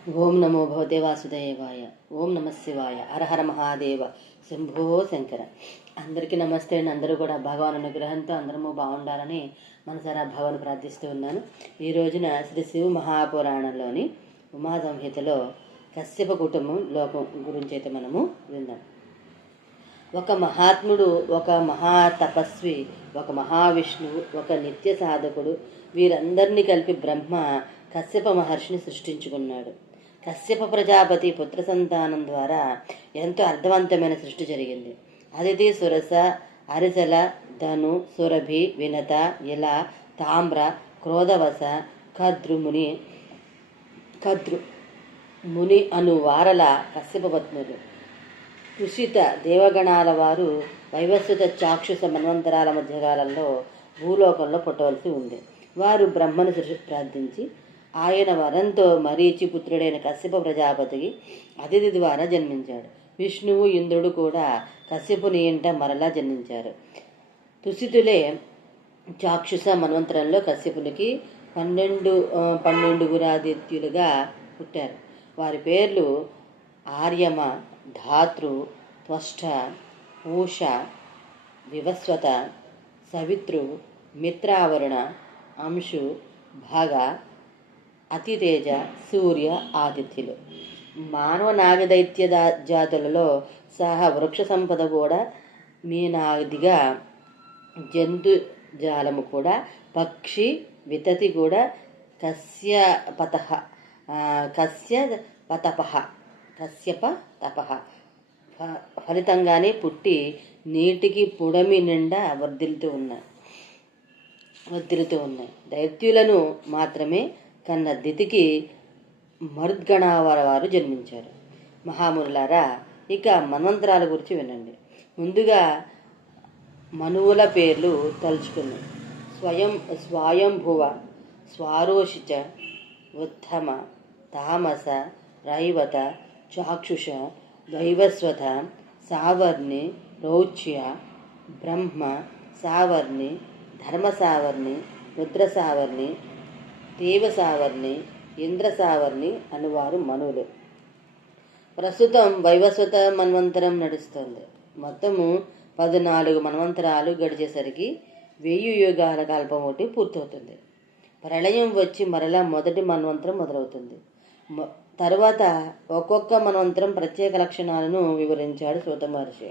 ఓం నమో భగవతే వాసుదేవాయ. ఓం నమ శివాయ. హరహర మహాదేవ. శంభో శంకర. అందరికీ నమస్తే అండి. అందరూ కూడా భగవాన్ అనుగ్రహంతో అందరము బాగుండాలని మనసారా భగవాన్ ప్రార్థిస్తూ ఉన్నాను. ఈ రోజున శ్రీ శివ మహాపురాణంలోని ఉమా సంహితలో కశ్యప కుటుంబం లోకం గురించి అయితే మనము విందాం. ఒక మహాత్ముడు, ఒక మహాతపస్వి, ఒక మహావిష్ణువు, ఒక నిత్య సాధకుడు, వీరందరినీ కలిపి బ్రహ్మ కశ్యప మహర్షిని సృష్టించుకున్నాడు. కశ్యప ప్రజాపతి పుత్ర సంతానం ద్వారా ఎంతో అర్థవంతమైన సృష్టి జరిగింది. అదితి, సురస, అరిసల, ధను, సురభి, వినత, ఇల, తామ్ర, క్రోధవస, కద్రు ముని అను వారల కశ్యపపత్నులు. తుషిత దేవగణాల వారు వైవస్వత చాక్షుష మన్వంతరాల మధ్యకాలంలో భూలోకంలో పుట్టవలసి ఉంది. వారు బ్రహ్మను ప్రార్థించి ఆయన వరంతో మరీచి పుత్రుడైన కశ్యప ప్రజాపతికి అతిథి ద్వారా జన్మించాడు. విష్ణువు, ఇంద్రుడు కూడా కశ్యపుని ఇంట మరలా జన్మించారు. తుషితులే చాక్షుష మన్వంతరంలో కశ్యపునికి 12 గురాదిత్యులుగా పుట్టారు. వారి పేర్లు ఆర్యమ, ధాతృ, త్వష్ట, పూష, వివస్వత, సవితృ, మిత్రావరుణ, అంశు, భగ, అతితేజ, సూర్య, ఆదిత్యులు. మానవ నాగదైత్య జాతులలో సహా వృక్ష సంపద కూడా మీనాదిగా, జంతు జాలము కూడా, పక్షి వితతి కూడా కశ్యప తపః ఫలితంగానే పుట్టి నీటికి పుడమి నిండా వర్ధిల్లుతూ ఉన్నాయి. దైత్యులను మాత్రమే కన్న దితికి మరుద్గణావర వారు జన్మించారు. మహామునులారా, ఇక మన్వంతరాల గురించి వినండి. ముందుగా మనువుల పేర్లు తలుచుకున్నాం. స్వయంభువ, స్వారోషిచ, ఉత్తమ, తామస, రైవత, చాక్షుష, వైవస్వత, సావర్ణి, రౌచ్య, బ్రహ్మ సావర్ణి, ధర్మ సావర్ణి, రుద్ర సావర్ణి, దేవ సావర్ణి, ఇంద్ర సావర్ణి అనువారు మనువులు. ప్రస్తుతం వైవస్వత మన్వంతరం నడుస్తుంది. మొత్తము 14 మన్వంతరాలు గడిచేసరికి 1000 యుగాల కల్పం ఒకటి పూర్తవుతుంది. ప్రళయం వచ్చి మరలా మొదటి మన్వంతరం మొదలవుతుంది. తరువాత ఒక్కొక్క మన్వంతరం ప్రత్యేక లక్షణాలను వివరించాడు సూత మహర్షి.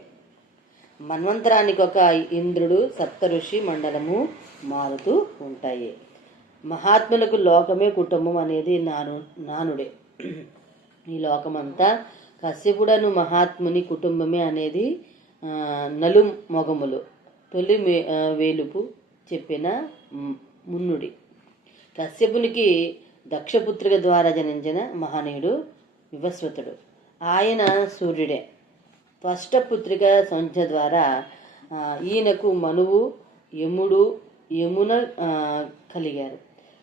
మన్వంతరానికి ఒక ఇంద్రుడు, సప్తఋషి మండలము మారుతూ ఉంటాయి. మహాత్ములకు లోకమే కుటుంబం అనేది నానుడే. ఈ లోకమంతా కశ్యపుడను మహాత్ముని కుటుంబమే అనేది నలు మొగములు తొలి వేలుపు చెప్పిన మున్నుడి. కశ్యపునికి దక్షపుత్రిక ద్వారా జనించిన మహనీయుడు వివస్వతుడు. ఆయన సూర్యుడే. త్వష్టపుత్రిక సంజ్ఞ ద్వారా ఈయనకు మనువు, యమున కలిగారు.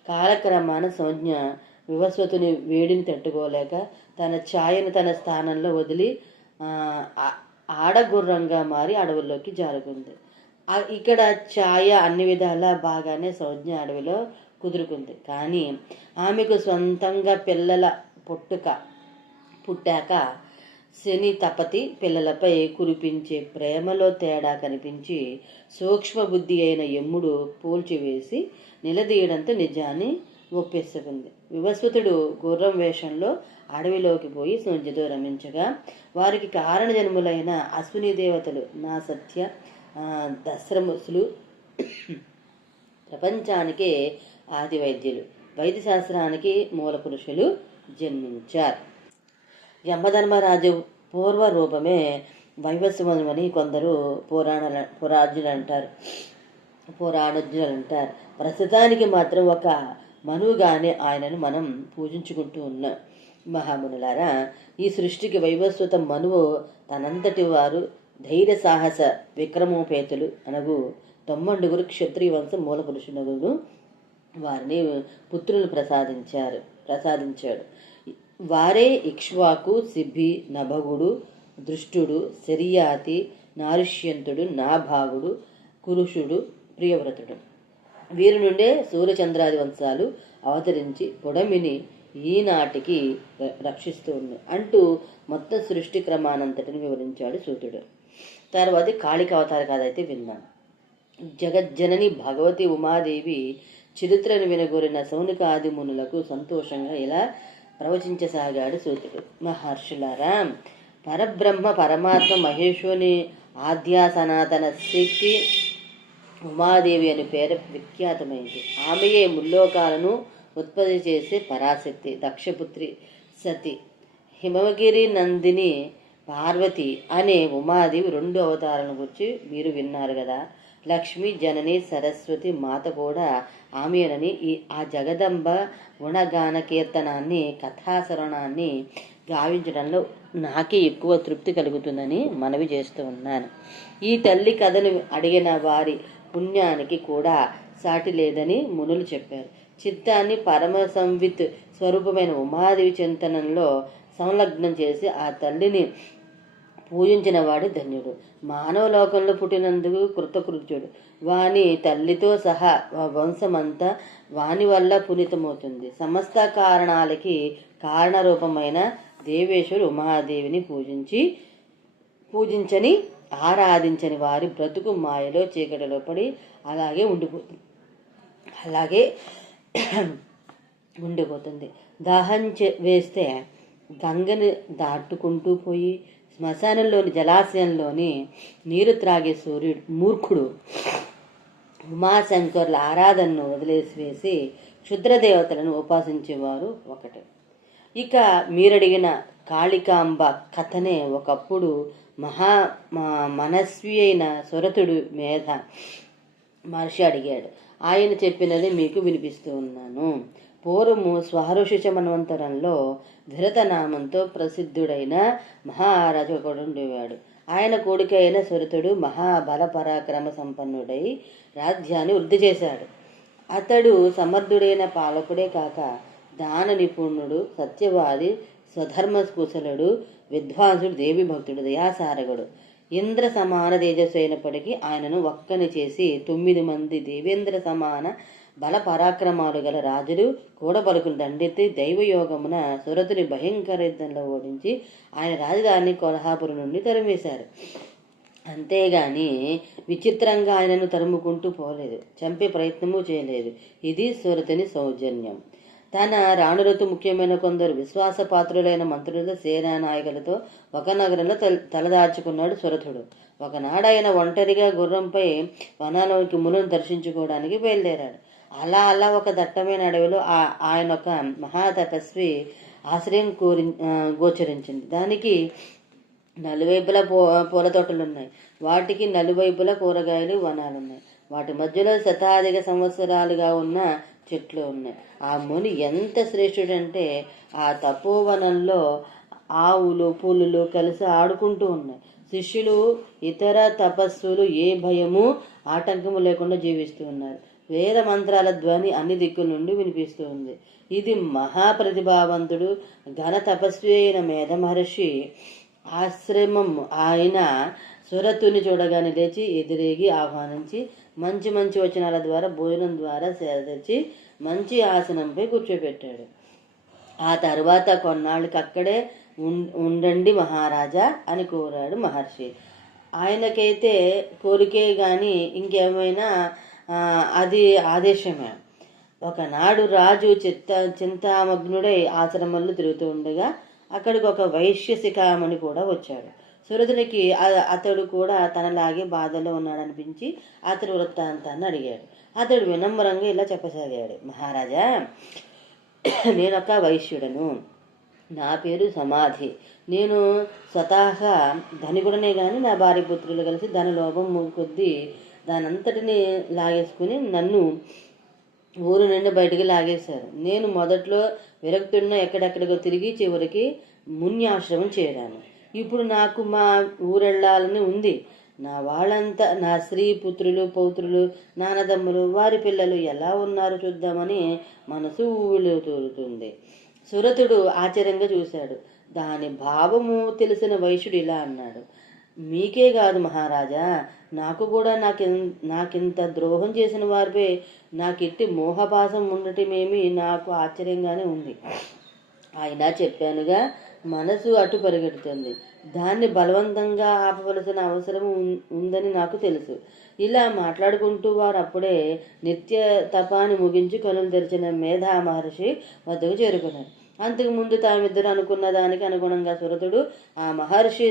కాలక్రమాన సంజ్ఞ వివస్వతుని వేడిని తట్టుకోలేక తన ఛాయను తన స్థానంలో వదిలి ఆడగుర్రంగా మారి అడవుల్లోకి జారుకుంది. ఇక్కడ ఛాయ అన్ని విధాలా బాగానే సంజ్ఞ అడవిలో కుదురుకుంది. కానీ ఆమెకు సొంతంగా పిల్లల పుట్టాక శని తపతి పిల్లలపై కురిపించే ప్రేమలో తేడా కనిపించి సూక్ష్మ బుద్ధి అయిన యముడు పోల్చివేసి నిలదీయడంతో నిజాన్ని ఒప్పేసుకుంది. వివస్వతుడు గుర్రం వేషంలో అడవిలోకి పోయి సంధ్యతో రమించగా వారికి కారణ జన్ములైన అశ్విని దేవతలు నా సత్య దస్రముసులు ప్రపంచానికే ఆది వైద్యులు, వైద్య శాస్త్రానికి మూల పురుషులు జన్మించారు. యమధర్మరాజు పూర్వ రూపమే వైవస్వతుని కొందరు పురాణజ్ఞులు అంటారు. ప్రస్తుతానికి మాత్రం ఒక మనువుగానే ఆయనను మనం పూజించుకుంటూ ఉన్నాం. మహామునులారా, ఈ సృష్టికి వైవస్వత మనువు తనంతటి వారు ధైర్య సాహస విక్రమోపేతులు అనగు 90 క్షత్రియ వంశం మూల పురుషునగును వారిని పుత్రులు ప్రసాదించాడు. వారే ఇక్ష్వాకు, సిబ్బి, నభగుడు, దృష్టుడు, శర్యాతి, నారుష్యంతుడు, నాభాగుడు, కురుషుడు, ప్రియవ్రతుడు. వీరి నుండే సూర్యచంద్రాది వంశాలు అవతరించి పుడమిని ఈనాటికి రక్షిస్తూ ఉంది అంటూ మొత్తం సృష్టి క్రమానంతటిని వివరించాడు సూతుడు. తర్వాత కాళిక అవతార కథ అయితే విన్నాం. జగజ్జనని భగవతి ఉమాదేవి చరిత్రను వినగోరిన సౌనికాది మునులకు సంతోషంగా ఇలా ప్రవచించసాగాడు సూతుడు. మహర్షులారా, పరబ్రహ్మ పరమాత్మ మహేశ్వరుని ఆద్య సనాతన శక్తి ఉమాదేవి అని పేరు విఖ్యాతమైంది. ఆమెయే ముల్లోకాలను ఉత్పత్తి చేసే పరాశక్తి, దక్షపుత్రి సతి. హిమగిరి నందిని పార్వతి అనే ఉమాదేవి 2 అవతారాల గురించి మీరు విన్నారు కదా. లక్ష్మి జనని సరస్వతి మాత కూడా ఆమెనని ఆ జగదంబ గుణగాన కీర్తనాన్ని కథాశ్రవణాన్ని గావించడంలో నాకే ఎక్కువ తృప్తి కలుగుతుందని మనవి చేస్తూ ఉన్నాను. ఈ తల్లి కథను అడిగిన వారి పుణ్యానికి కూడా సాటి లేదని మునులు చెప్పారు. చిత్తాన్ని పరమ సంవిత్ స్వరూపమైన ఉమాదేవి చింతనంలో సంలగ్నం చేసి ఆ తల్లిని పూజించిన వాడు ధన్యుడు. మానవ లోకంలో పుట్టినందుకు కృతకృత్యుడు. వాని తల్లితో సహా వంశమంతా వాని వల్ల పునీతమవుతుంది. సమస్త కారణాలకి కారణరూపమైన దేవేశ్వరు ఉమాదేవిని పూజించని ఆరాధించని వారి బ్రతుకు మాయలో చీకటిలో పడి అలాగే ఉండిపోతుంది. దాహం వేస్తే గంగని దాటుకుంటూ పోయి శ్మశానంలోని జలాశయంలోని నీరు త్రాగే సూర్యుడు మూర్ఖుడు ఉమాశంకరుల ఆరాధనను వదిలేసివేసి క్షుద్రదేవతలను ఉపాసించేవారు ఒకటే. ఇక మీరడిగిన కాళికాంబ కథనే ఒకప్పుడు మనస్వి అయిన సురతుడు మేధ మహర్షి అడిగాడు. ఆయన చెప్పినది మీకు వినిపిస్తూ ఉన్నాను. పూర్వము స్వహర్షిష మన్వంతరంలో ధృతనామంతో ప్రసిద్ధుడైన మహారాజు ఒకడు ఉండేవాడు. ఆయన కొడుకు అయిన సురతుడు మహాబల పరాక్రమ సంపన్నుడై రాజ్యాన్ని వృద్ధి చేశాడు. అతడు సమర్థుడైన పాలకుడే కాక దాన నిపుణుడు, సత్యవాది, స్వధర్మ కుశలుడు, విద్వాంసుడు, దేవి భక్తుడు, దయాసారగుడు. ఇంద్ర సమాన తేజస్సు అయినప్పటికీ ఆయనను ఒక్కని చేసి 9 మంది దేవేంద్ర సమాన బల పరాక్రమాలు గల రాజులు కూడబలుకుని దండెత్తి దైవయోగమున సురతుని భయంకర యుద్ధంలో ఓడించి ఆయన రాజధాని కొల్హాపురం నుండి తరిమేశారు. అంతేగాని విచిత్రంగా ఆయనను తరుముకుంటూ పోలేదు, చంపే ప్రయత్నమూ చేయలేదు. ఇది సురతుని సౌజన్యం. తన రాణులతో ముఖ్యమైన కొందరు విశ్వాసపాత్రులైన మంత్రులతో సేనా నాయకులతో ఒక నగరంలో తలదార్చుకున్నాడు సురతుడు. ఒకనాడాయన ఒంటరిగా గుర్రంపై వనాలోకి మునులను దర్శించుకోవడానికి బయలుదేరాడు. అలా ఒక దట్టమైన అడవిలో ఆయన ఒక మహాతపస్వి ఆశ్రయం గోచరించింది. దానికి నలువైపులా పూల తోటలున్నాయి. వాటికి నలువైపులా కూరగాయలు వనాలున్నాయి. వాటి మధ్యలో శతాధిక సంవత్సరాలుగా ఉన్న చెట్లు ఉన్నాయి. ఆ ముని ఎంత శ్రేష్ఠుడంటే ఆ తపోవనంలో ఆవులు పులులు కలిసి ఆడుకుంటూ ఉన్నాయి. శిష్యులు ఇతర తపస్సులు ఏ భయము ఆటంకము లేకుండా జీవిస్తూ ఉన్నారు. వేద మంత్రాల ధ్వని అన్ని దిక్కుల నుండి వినిపిస్తూ ఉంది. ఇది మహాప్రతిభావంతుడు ఘన తపస్వి అయిన మేధ మహర్షి ఆశ్రమం. ఆయన సురతుని చూడగానే లేచి ఎదురేగి ఆహ్వానించి మంచి వచనాల ద్వారా భోజనం ద్వారా సేదర్చి మంచి ఆసనంపై కూర్చోబెట్టాడు. ఆ తర్వాత కొన్నాళ్ళకి అక్కడే ఉండండి మహారాజా అని కోరాడు మహర్షి. ఆయనకైతే కోరికే కానీ ఇంకేమైనా అది ఆదేశమే. ఒకనాడు రాజు చింతామగ్నుడై ఆశ్రమంలో తిరుగుతూ ఉండగా అక్కడికి ఒక వైశ్య శిఖామణి కూడా వచ్చాడు. సురతునికి అతడు కూడా తనలాగే బాధలో ఉన్నాడనిపించి అతడు వృత్తాంతాన్ని అడిగాడు. అతడు వినమ్రంగా ఇలా చెప్పసాగాడు. మహారాజా, నేనొక వైశ్యుడను. నా పేరు సమాధి. నేను స్వతహా ధనికుడనే కానీ నా భార్య పుత్రులు కలిసి ధనలోభం కొద్దీ దానంతటిని లాగేసుకుని నన్ను ఊరు నుండి బయటికి లాగేశారు. నేను మొదట్లో విరక్తున్న ఎక్కడెక్కడికో తిరిగి చివరికి మున్యాశ్రమం చేరాను. ఇప్పుడు నాకు మా ఊరెళ్ళాలని ఉంది. నా వాళ్ళంతా నా స్త్రీ పుత్రులు పౌత్రులు నాన్నదమ్ములు వారి పిల్లలు ఎలా ఉన్నారు చూద్దామని మనసు ఊళ్ళోతుంది. సురతుడు ఆశ్చర్యంగా చూశాడు. దాని భావము తెలిసిన వైశ్యుడు ఇలా అన్నాడు. మీకే కాదు మహారాజా, నాకు కూడా నాకింత ద్రోహం చేసిన వారిపై నాకిట్టి మోహపాసం ఉండటమేమి నాకు ఆశ్చర్యంగానే ఉంది. అయినా చెప్పానుగా, మనసు అటు పరిగెడుతుంది. దాన్ని బలవంతంగా ఆపవలసిన అవసరం ఉందని నాకు తెలుసు. ఇలా మాట్లాడుకుంటూ వారు అప్పుడే నిత్య తపాన్ని ముగించి కనులు తెరిచిన మేధా మహర్షి వద్దకు చేరుకున్నారు. అంతకుముందు తామిద్దరు అనుకున్న దానికి అనుగుణంగా సురతుడు ఆ మహర్షి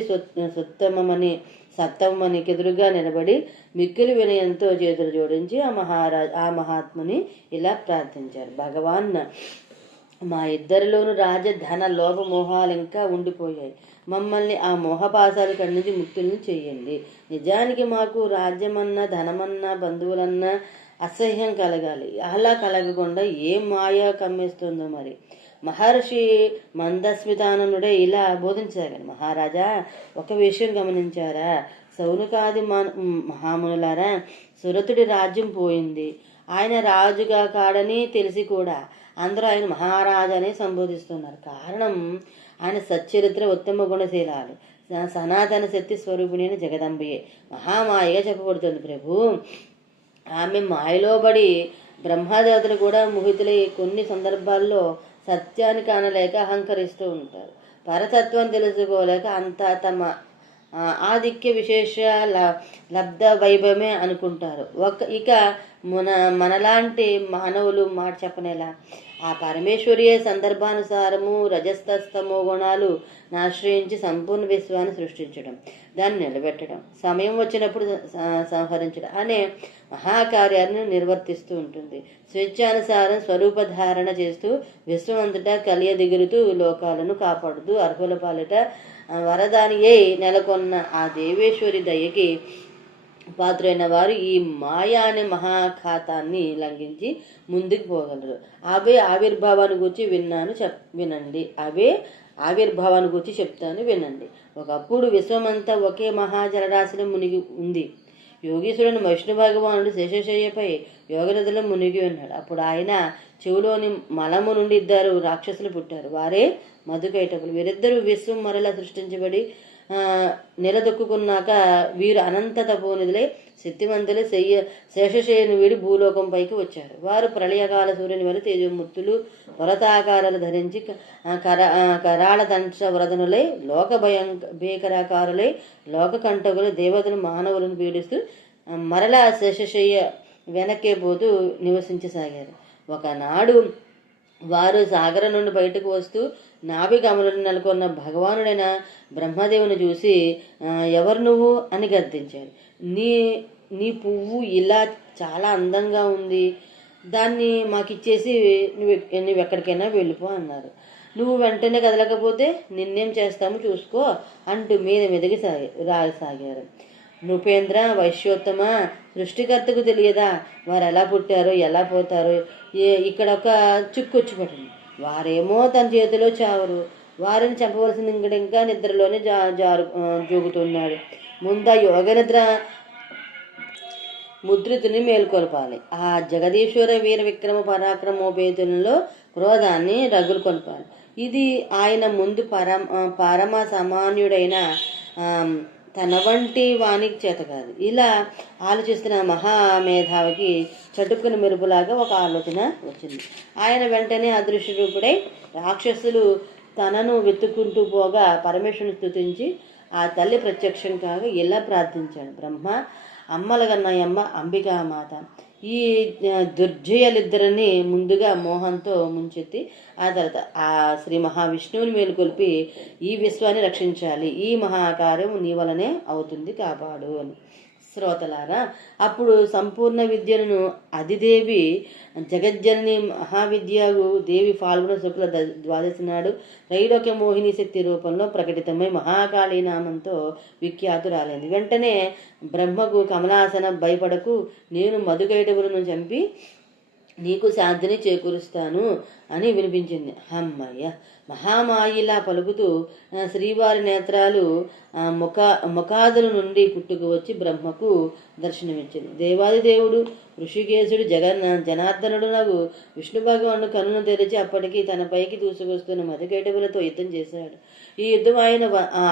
సప్తమనికి ఎదురుగా నిలబడి మిక్కిలి వినయంతో చేతులు జోడించి ఆ మహాత్ముని ఇలా ప్రార్థించారు. భగవాన్, మా ఇద్దరిలోనూ రాజధన లోభమోహాలు ఇంకా ఉండిపోయాయి. మమ్మల్ని ఆ మోహపాసాలు కన్నించి ముక్తుల్ని చెయ్యండి. నిజానికి మాకు రాజ్యమన్నా ధనమన్నా బంధువులన్నా అసహ్యం కలగాలి. అలా కలగకుండా ఏం మాయా కమ్మేస్తుందో మరి. మహర్షి మందస్మితానందుడే ఇలా బోధించగలరు. మహారాజా, ఒక విషయం గమనించారా? సౌనకాది మహామునులారా, సురతుడి రాజ్యం పోయింది. ఆయన రాజుగా కాడని తెలిసి కూడా అందరూ ఆయన మహారాజానే సంబోధిస్తున్నారు. కారణం ఆయన సచ్చరిత్ర, ఉత్తమ గుణశీలాలు, సనాతన శక్తి స్వరూపిణి జగదంబయే మహామాయగా చెప్పబడుతుంది ప్రభు. ఆమె మాయలోబడి బ్రహ్మదేవతలు కూడా మోహితులై కొన్ని సందర్భాల్లో సత్యాన్ని కానలేక అహంకరిస్తూ ఉంటారు. పరతత్వం తెలుసుకోలేక అంతా తమ ఆధిక్య విశేష లబ్ధ వైభవమే అనుకుంటారు. ఇక మనలాంటి మానవులు మాట చెప్పనేలా. ఆ పరమేశ్వరియే సందర్భానుసారము రజస్తమో గుణాలు ఆశ్రయించి సంపూర్ణ విశ్వాన్ని సృష్టించడం, దాన్ని నిలబెట్టడం, సమయం వచ్చినప్పుడు సంహరించడం అనే మహాకార్యాలను నిర్వర్తిస్తూ ఉంటుంది. స్వేచ్ఛానుసారం స్వరూపధారణ చేస్తూ విశ్వమంతటా కలియదిగురుతూ లోకాలను కాపాడుతూ అర్హుల పాలిట వరదాని నెలకొన్న ఆ దేవేశ్వరి దయకి పాత్రైన వారు ఈ మాయా అనే మహాఖాతాన్ని లంఘించి ముందుకు పోగలరు. అవే ఆవిర్భావాన్ని గురించి వినండి. అవే ఆవిర్భావాన్ని గురించి చెప్తాను వినండి. ఒకప్పుడు విశ్వమంతా ఒకే మహాజలరాశిలో మునిగి ఉంది. యోగీశ్వరుని విష్ణు భగవానుడు శేషశయ్యపై యోగనదిలో మునిగి ఉన్నాడు. అప్పుడు ఆయన చెవులోని మలము నుండి ఇద్దరు రాక్షసులు పుట్టారు. వారే మధుకైటకులు. వీరిద్దరూ విశ్వం మరలా సృష్టించబడి నిలదొక్కున్నాక వీరు అనంత తపోనిధులై శక్తివంతులై శేషశయ్యను వీడి భూలోకం పైకి వచ్చారు. వారు ప్రళయకాల సూర్యుని వల్ల తేజమూర్తులు వరతాకారాలు ధరించి కరాళ దంశ వరదనులై లోక భీకరాకారులై లోకకంటకులు దేవతలు మానవులను పీడిస్తూ మరలా శేషశయ్య వెనక్కే పోతూ నివసించసాగారు. ఒకనాడు వారు సాగరం నుండి బయటకు వస్తూ నాభికమలను నెలకొన్న భగవానుడైన బ్రహ్మదేవుని చూసి, ఎవరు నువ్వు అని గద్దించారు. నీ పువ్వు ఇలా చాలా అందంగా ఉంది, దాన్ని మాకిచ్చేసి నువ్వు ఎక్కడికైనా వెళ్ళిపో అన్నారు. నువ్వు వెంటనే కదలకపోతే నిన్నేం చేస్తాము చూసుకో అంటూ మీద మెదిగి రాసాగారు. నృపేంద్ర, వైశ్యోత్తమ, సృష్టికర్తకు తెలియదా వారు ఎలా పుట్టారో ఎలా పోతారో? ఇక్కడ ఒక చిక్కొచ్చి పడింది. వారేమో తన చేతిలో చావరు. వారిని చంపవలసింది ఇంకా నిద్రలోనే జోగుతున్నాడు. ముందా యోగ నిద్ర ముద్రితుని మేల్కొల్పాలి. ఆ జగదీశ్వర వీర విక్రమ పరాక్రమోపేతులలో క్రోధాన్ని రగులు కొల్పాలి. ఇది ఆయన ముందు పరమ సామాన్యుడైన తన వంటి వానికి చేత కాదు. ఇలా ఆలోచిస్తున్న మహామేధావికి చటుక్కున మెరుపులాగా ఒక ఆలోచన వచ్చింది. ఆయన వెంటనే అదృశ్య రూపుడై రాక్షసులు తనను వెతుక్కుంటూ పోగా పరమేశ్వరుని స్తుతించి ఆ తల్లి ప్రత్యక్షం కాగా ఇలా ప్రార్థించాడు. బ్రహ్మ, అమ్మలగన్నయమ్మ అంబికామాత, ఈ దుర్జయులిద్దరిని ముందుగా మోహంతో ముంచెత్తి ఆ తర్వాత ఆ శ్రీ మహావిష్ణువుని మేలుకొల్పి ఈ విశ్వాన్ని రక్షించాలి. ఈ మహాకార్యం నీ వలనే అవుతుంది, కాపాడు అని. శ్రోతలారా, అప్పుడు సంపూర్ణ విద్యను అధిదేవి జగజ్జనని మహావిద్యకు దేవి ఫాల్గుణ శుక్ల ద్వాదశి నాడు త్రైలోక్య మోహిని శక్తి రూపంలో ప్రకటితమై మహాకాళీ నామంతో విఖ్యాతురాలైంది. వెంటనే బ్రహ్మకు కమలాసన భయపడకు, నేను మధుకైటవులను చంపి నీకు శాంతిని చేకూరుస్తాను అని వినిపించింది. అమ్మయ్య! మహామాయిలా పలుకుతూ శ్రీవారి నేత్రాలు ముఖాదుల నుండి పుట్టుకు వచ్చి బ్రహ్మకు దర్శనమిచ్చింది. దేవాదిదేవుడు ఋషికేశుడు జనార్దనుడు నాకు విష్ణు భగవానుడు కన్నును తెరిచి అప్పటికి తన పైకి దూసుకొస్తున్న మధుకైటవులతో యుద్ధం చేశాడు. ఈ యుద్ధం ఆయన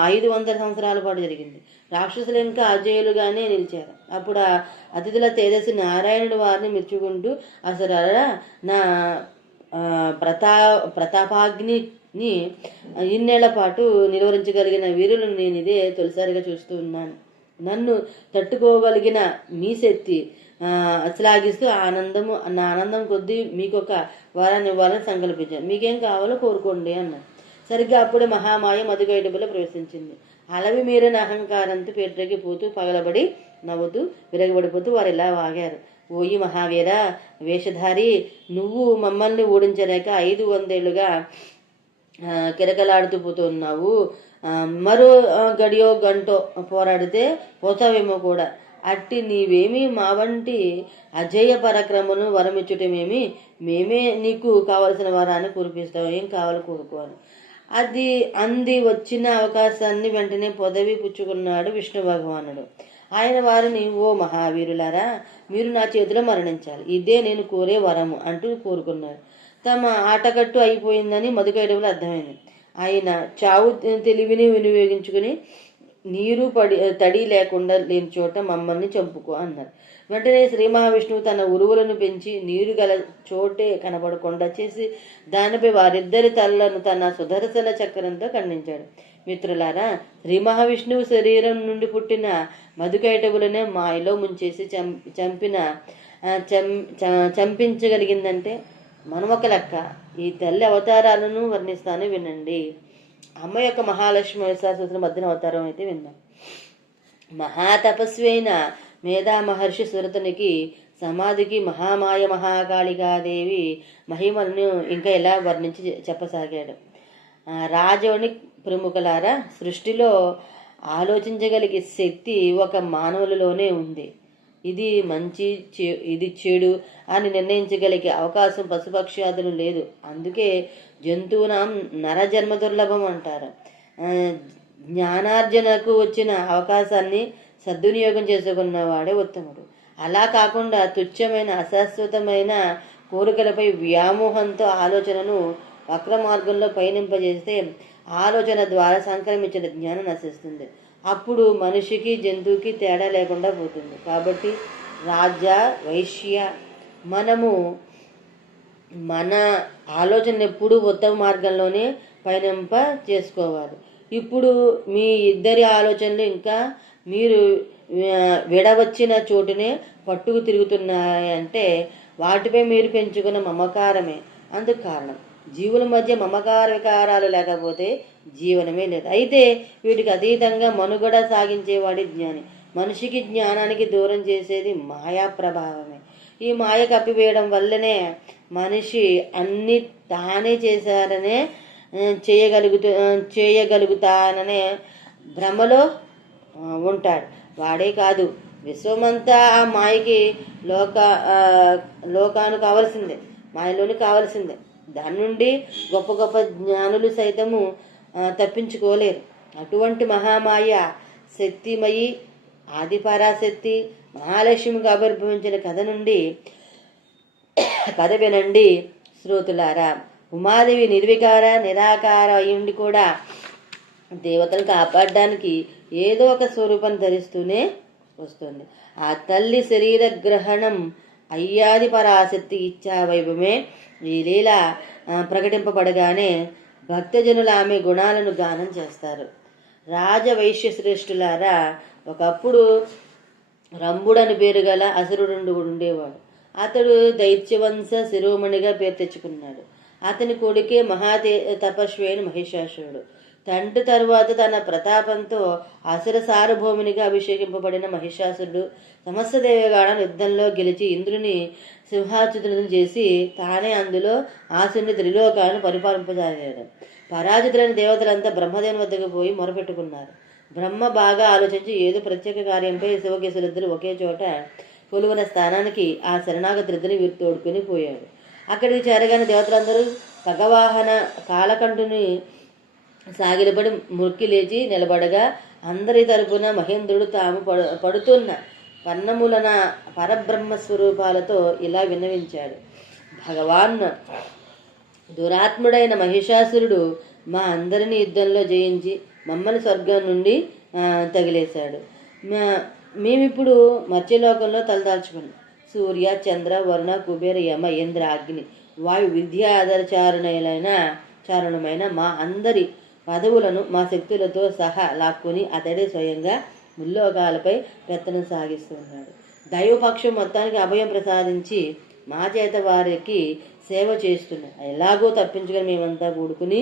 500 సంవత్సరాల పాటు జరిగింది. రాక్షసులు ఇంకా అజేయులుగానే నిలిచారు. అప్పుడు ఆ అతిథుల తేజస్సు నారాయణుడు వారిని మెచ్చుకుంటూ, అసలు నా ప్రతాపాగ్ని నీ ఇన్నేళ్ల పాటు నిలువరించగలిగిన వీరులను నేను ఇదే తొలిసారిగా చూస్తూ ఉన్నాను. నన్ను తట్టుకోగలిగిన మీ శక్తి శ్లాఘిస్తూ నా ఆనందం కొద్దీ మీకు ఒక వరాన్ని ఇవ్వాలని సంకల్పించాను. మీకేం కావాలో కోరుకోండి అన్నాడు. సరిగ్గా అప్పుడే మహామాయ మధుకైటబులో ప్రవేశించింది. అలవి మీరిన అహంకారంతో పోతూ పగలబడి నవ్వుతూ విరగబడిపోతూ వారు ఇలా వాగారు. ఓయి మహావీర వేషధారి, నువ్వు మమ్మల్ని ఓడించలేక 500 ఏళ్లుగా కిరకలాడుతూ పోతున్నావు. మరో గడియో గంటో పోరాడితే పోతావేమో కూడా. అట్టి నీవేమి మా వంటి అజేయ పరాక్రమను వరమిచ్చుటమేమి, మేమే నీకు కావలసిన వరాన్ని కురిపిస్తాం, ఏం కావాలో కోరుకోవాలి. అది అంది వచ్చిన అవకాశాన్ని వెంటనే పొదవి పుచ్చుకున్నాడు విష్ణు భగవానుడు. ఆయన వారిని, ఓ మహావీరులారా, మీరు నా చేతిలో మరణించాలి, ఇదే నేను కోరే వరము అంటూ కోరుకున్నారు. తమ ఆటకట్టు అయిపోయిందని మధుకైటబులో అర్థమైంది. ఆయన చావు తెలివిని వినియోగించుకుని నీరు తడి లేకుండా లేని చోట మమ్మల్ని చంపుకో అన్నారు. వెంటనే శ్రీ మహావిష్ణువు తన ఉరువులను పెంచి నీరు గల చోటే కనబడకుండా చేసి దానిపై వారిద్దరి తలలను తన సుదర్శన చక్రంతో ఖండించాడు. మిత్రులారా, శ్రీ మహావిష్ణువు శరీరం నుండి పుట్టిన మధుకైటబులనే మాయలో ముంచేసి చంపించగలిగిందంటే మనం ఒక లెక్క. ఈ తల్లి అవతారాలను వర్ణిస్తాను, వినండి. అమ్మ యొక్క మహాలక్ష్మి విశ్వాస మధ్యన అవతారం అయితే విన్నాం. మహాతపస్వి అయిన మేధా మహర్షి సురతునికి సమాధికి మహామాయ మహాకాళికాదేవి మహిమలను ఇంకా ఎలా వర్ణించి చెప్పసాగాడు. రాజోని ప్రముఖులారా, సృష్టిలో ఆలోచించగలిగే శక్తి ఒక మానవులలోనే ఉంది. ఇది మంచి ఇది చెడు అని నిర్ణయించగలిగే అవకాశం పశుపక్ష్యాదులు లేదు. అందుకే జంతువునాం నరజన్మ దుర్లభం అంటారు. జ్ఞానార్జనకు వచ్చిన అవకాశాన్ని సద్వినియోగం చేసుకున్నవాడే ఉత్తముడు. అలా కాకుండా తుచ్చమైన అశాశ్వతమైన కోరికలపై వ్యామోహంతో ఆలోచనను వక్ర మార్గంలో పయనింపజేస్తే ఆలోచన ద్వారా సంక్రమించిన జ్ఞానం నశిస్తుంది. అప్పుడు మనిషికి జంతువుకి తేడా లేకుండా పోతుంది. కాబట్టి రాజ వైశ్య మనము మన ఆలోచన ఎప్పుడు ఉత్తమ మార్గంలోనే పయనింప చేసుకోవాలి. ఇప్పుడు మీ ఇద్దరి ఆలోచనలు ఇంకా మీరు విడవచ్చిన చోటునే పట్టుకు తిరుగుతున్నాయంటే వాటిపై మీరు పెంచుకున్న మమకారమే అందుకు కారణం. జీవుల మధ్య మమకార వికారాలు లేకపోతే జీవనమే లేదు. అయితే వీటికి అతీతంగా మనుగడ సాగించేవాడి జ్ఞాని. మనిషికి జ్ఞానానికి దూరం చేసేది మాయా ప్రభావమే. ఈ మాయ కప్పివేయడం వల్లనే మనిషి అన్ని తానే చేశారనే చేయగలుగుతాననే భ్రమలో ఉంటాడు. వాడే కాదు, విశ్వమంతా ఆ మాయకి లోకాను కావలసిందే, మాయలోని కావలసిందే. దాని నుండి గొప్ప గొప్ప జ్ఞానులు సైతము తప్పించుకోలేరు. అటువంటి మహామాయ శక్తిమయి ఆదిపరాశక్తి మహాలక్ష్మికి ఆవిర్భవించిన కథ వినండి శ్రోతులారా. ఉమాదేవి నిర్వికార నిరాకార అయ్యుండి కూడా దేవతలను కాపాడడానికి ఏదో ఒక స్వరూపం ధరిస్తూనే వస్తుంది. ఆ తల్లి శరీర గ్రహణం అయ్యాది పరాశక్తి ఇచ్చా వైభవమే ఈ లీల ప్రకటింపబడగానే భక్తజనులు ఆమె గుణాలను గానం చేస్తారు. రాజవైశ్య శ్రేష్ఠులారా, ఒకప్పుడు రంభుడని పేరు గల అసురుడు ఉండేవాడు. అతడు దైత్యవంశ శిరోమణిగా పేరు తెచ్చుకున్నాడు. అతని కొడుకే తపస్వి అయిన మహిషాసురుడు. తండ్రి తరువాత తన ప్రతాపంతో అసుర సార్వభౌమునిగా అభిషేకింపబడిన మహిషాసురుడు సమస్త దేవగాఢ యుద్ధంలో గెలిచి ఇంద్రుని సింహాచ్యుతులను చేసి తానే అందులో ఆసురుని త్రిలోకాలను పరిపాలింపజాగాడు. పరాజితులైన దేవతలంతా బ్రహ్మదేవుని వద్దకు పోయి మొరపెట్టుకున్నారు. బ్రహ్మ బాగా ఆలోచించి ఏదో ప్రత్యేక కార్యంపై శివకేశులిద్దరు ఒకే చోట కొలువున స్థానానికి ఆ శరణాగతులిద్దరిని వీరు తోడుకుని పోయాడు. అక్కడికి చేరగానే దేవతలందరూ పగవాహన కాలకంఠుని సాగిలపడి మురికి లేచి నిలబడగా అందరి తరపున మహేంద్రుడు తాము పడుతున్న పన్నములన పరబ్రహ్మ స్వరూపాలతో ఇలా విన్నవించాడు. భగవాన్, దురాత్ముడైన మహిషాసురుడు మా అందరినీ యుద్ధంలో జయించి మమ్మల్ని స్వర్గం నుండి తగిలేశాడు. మేమిప్పుడు మత్స్యలోకంలో తలదాల్చుకున్నాం. సూర్య చంద్ర వరుణ కుబేర యమ ఇంద్ర అగ్ని వాయు విద్యాధరచారుణైన చారణమైన మా అందరి పదవులను మా శక్తులతో సహా లాక్కుని అతడే స్వయంగా ముల్లోకాలపై పెత్తనం సాగిస్తున్నాడు. దైవపక్షం మొత్తానికి అభయం ప్రసాదించి మా చేత వారికి సేవ చేస్తున్నాడు. ఎలాగో తప్పించుకొని మేమంతా కూడుకుని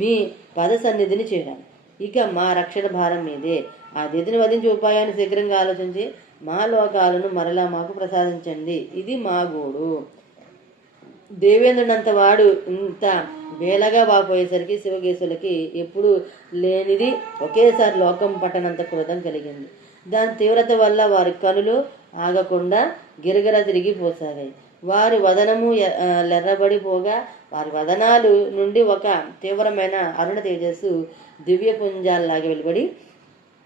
మీ పద సన్నిధిని చేరాం. ఇక మా రక్షణ భారం మీదే. ఆ దితిని వధించే ఉపాయాన్ని శీఘ్రంగా ఆలోచించి మా లోకాలను మరలా మాకు ప్రసాదించండి. ఇది మా గోడు. దేవేంద్రునంత వాడు ఇంత వేలగా వాపోయేసరికి శివకేశులకి ఎప్పుడు లేనిది ఒకేసారి లోకం పట్టనంత క్రోధం కలిగింది. దాని తీవ్రత వల్ల వారి కనులు ఆగకుండా గిరగిర తిరిగిపోసాగాయి. వారి వదనము లెర్రబడిపోగా వారి వదనాలు నుండి ఒక తీవ్రమైన అరుణ తేజస్సు దివ్య పుంజాల్లాగా వెలువడి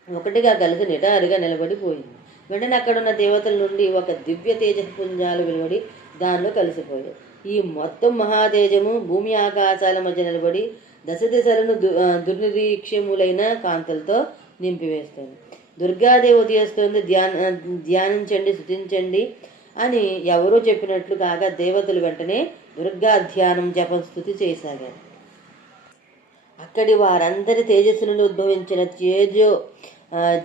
ఒకటిగా కలిసి నిటారుగా నిలబడిపోయింది. వెంటనే అక్కడున్న దేవతల నుండి ఒక దివ్య తేజ పుంజాలు వెలువడి దానిలో కలిసిపోయాయి. ఈ మొత్తం మహాతేజము భూమి ఆకాశాల మధ్య నిలబడి దశ దిశలను దుర్నిరీక్షములైన కాంతులతో నింపివేస్తుంది. దుర్గాదేవి ఉదయిస్తుంది, ధ్యానించండి, స్తుతించండి అని ఎవరో చెప్పినట్లు కాగా దేవతలు వెంటనే దుర్గా ధ్యానం జపం స్తుతి చేసాగారు. అక్కడి వారందరి తేజస్సును ఉద్భవించిన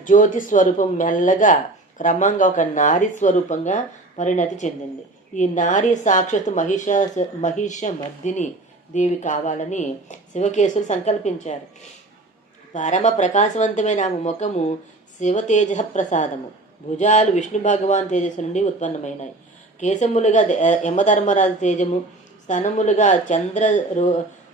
జ్యోతి స్వరూపం మెల్లగా క్రమంగా ఒక నారీ స్వరూపంగా పరిణతి చెందింది. ఈ నారీ సాక్షాత్ మహిష మర్దిని దేవి కావాలని శివకేశులు సంకల్పించారు. పరమ ప్రకాశవంతమైన ఆమె ముఖము శివ తేజ ప్రసాదము, భుజాలు విష్ణు భగవాన్ తేజస్సు నుండి ఉత్పన్నమైనాయి. కేశములుగా యమధర్మరాజు తేజము, స్తనములుగా చంద్ర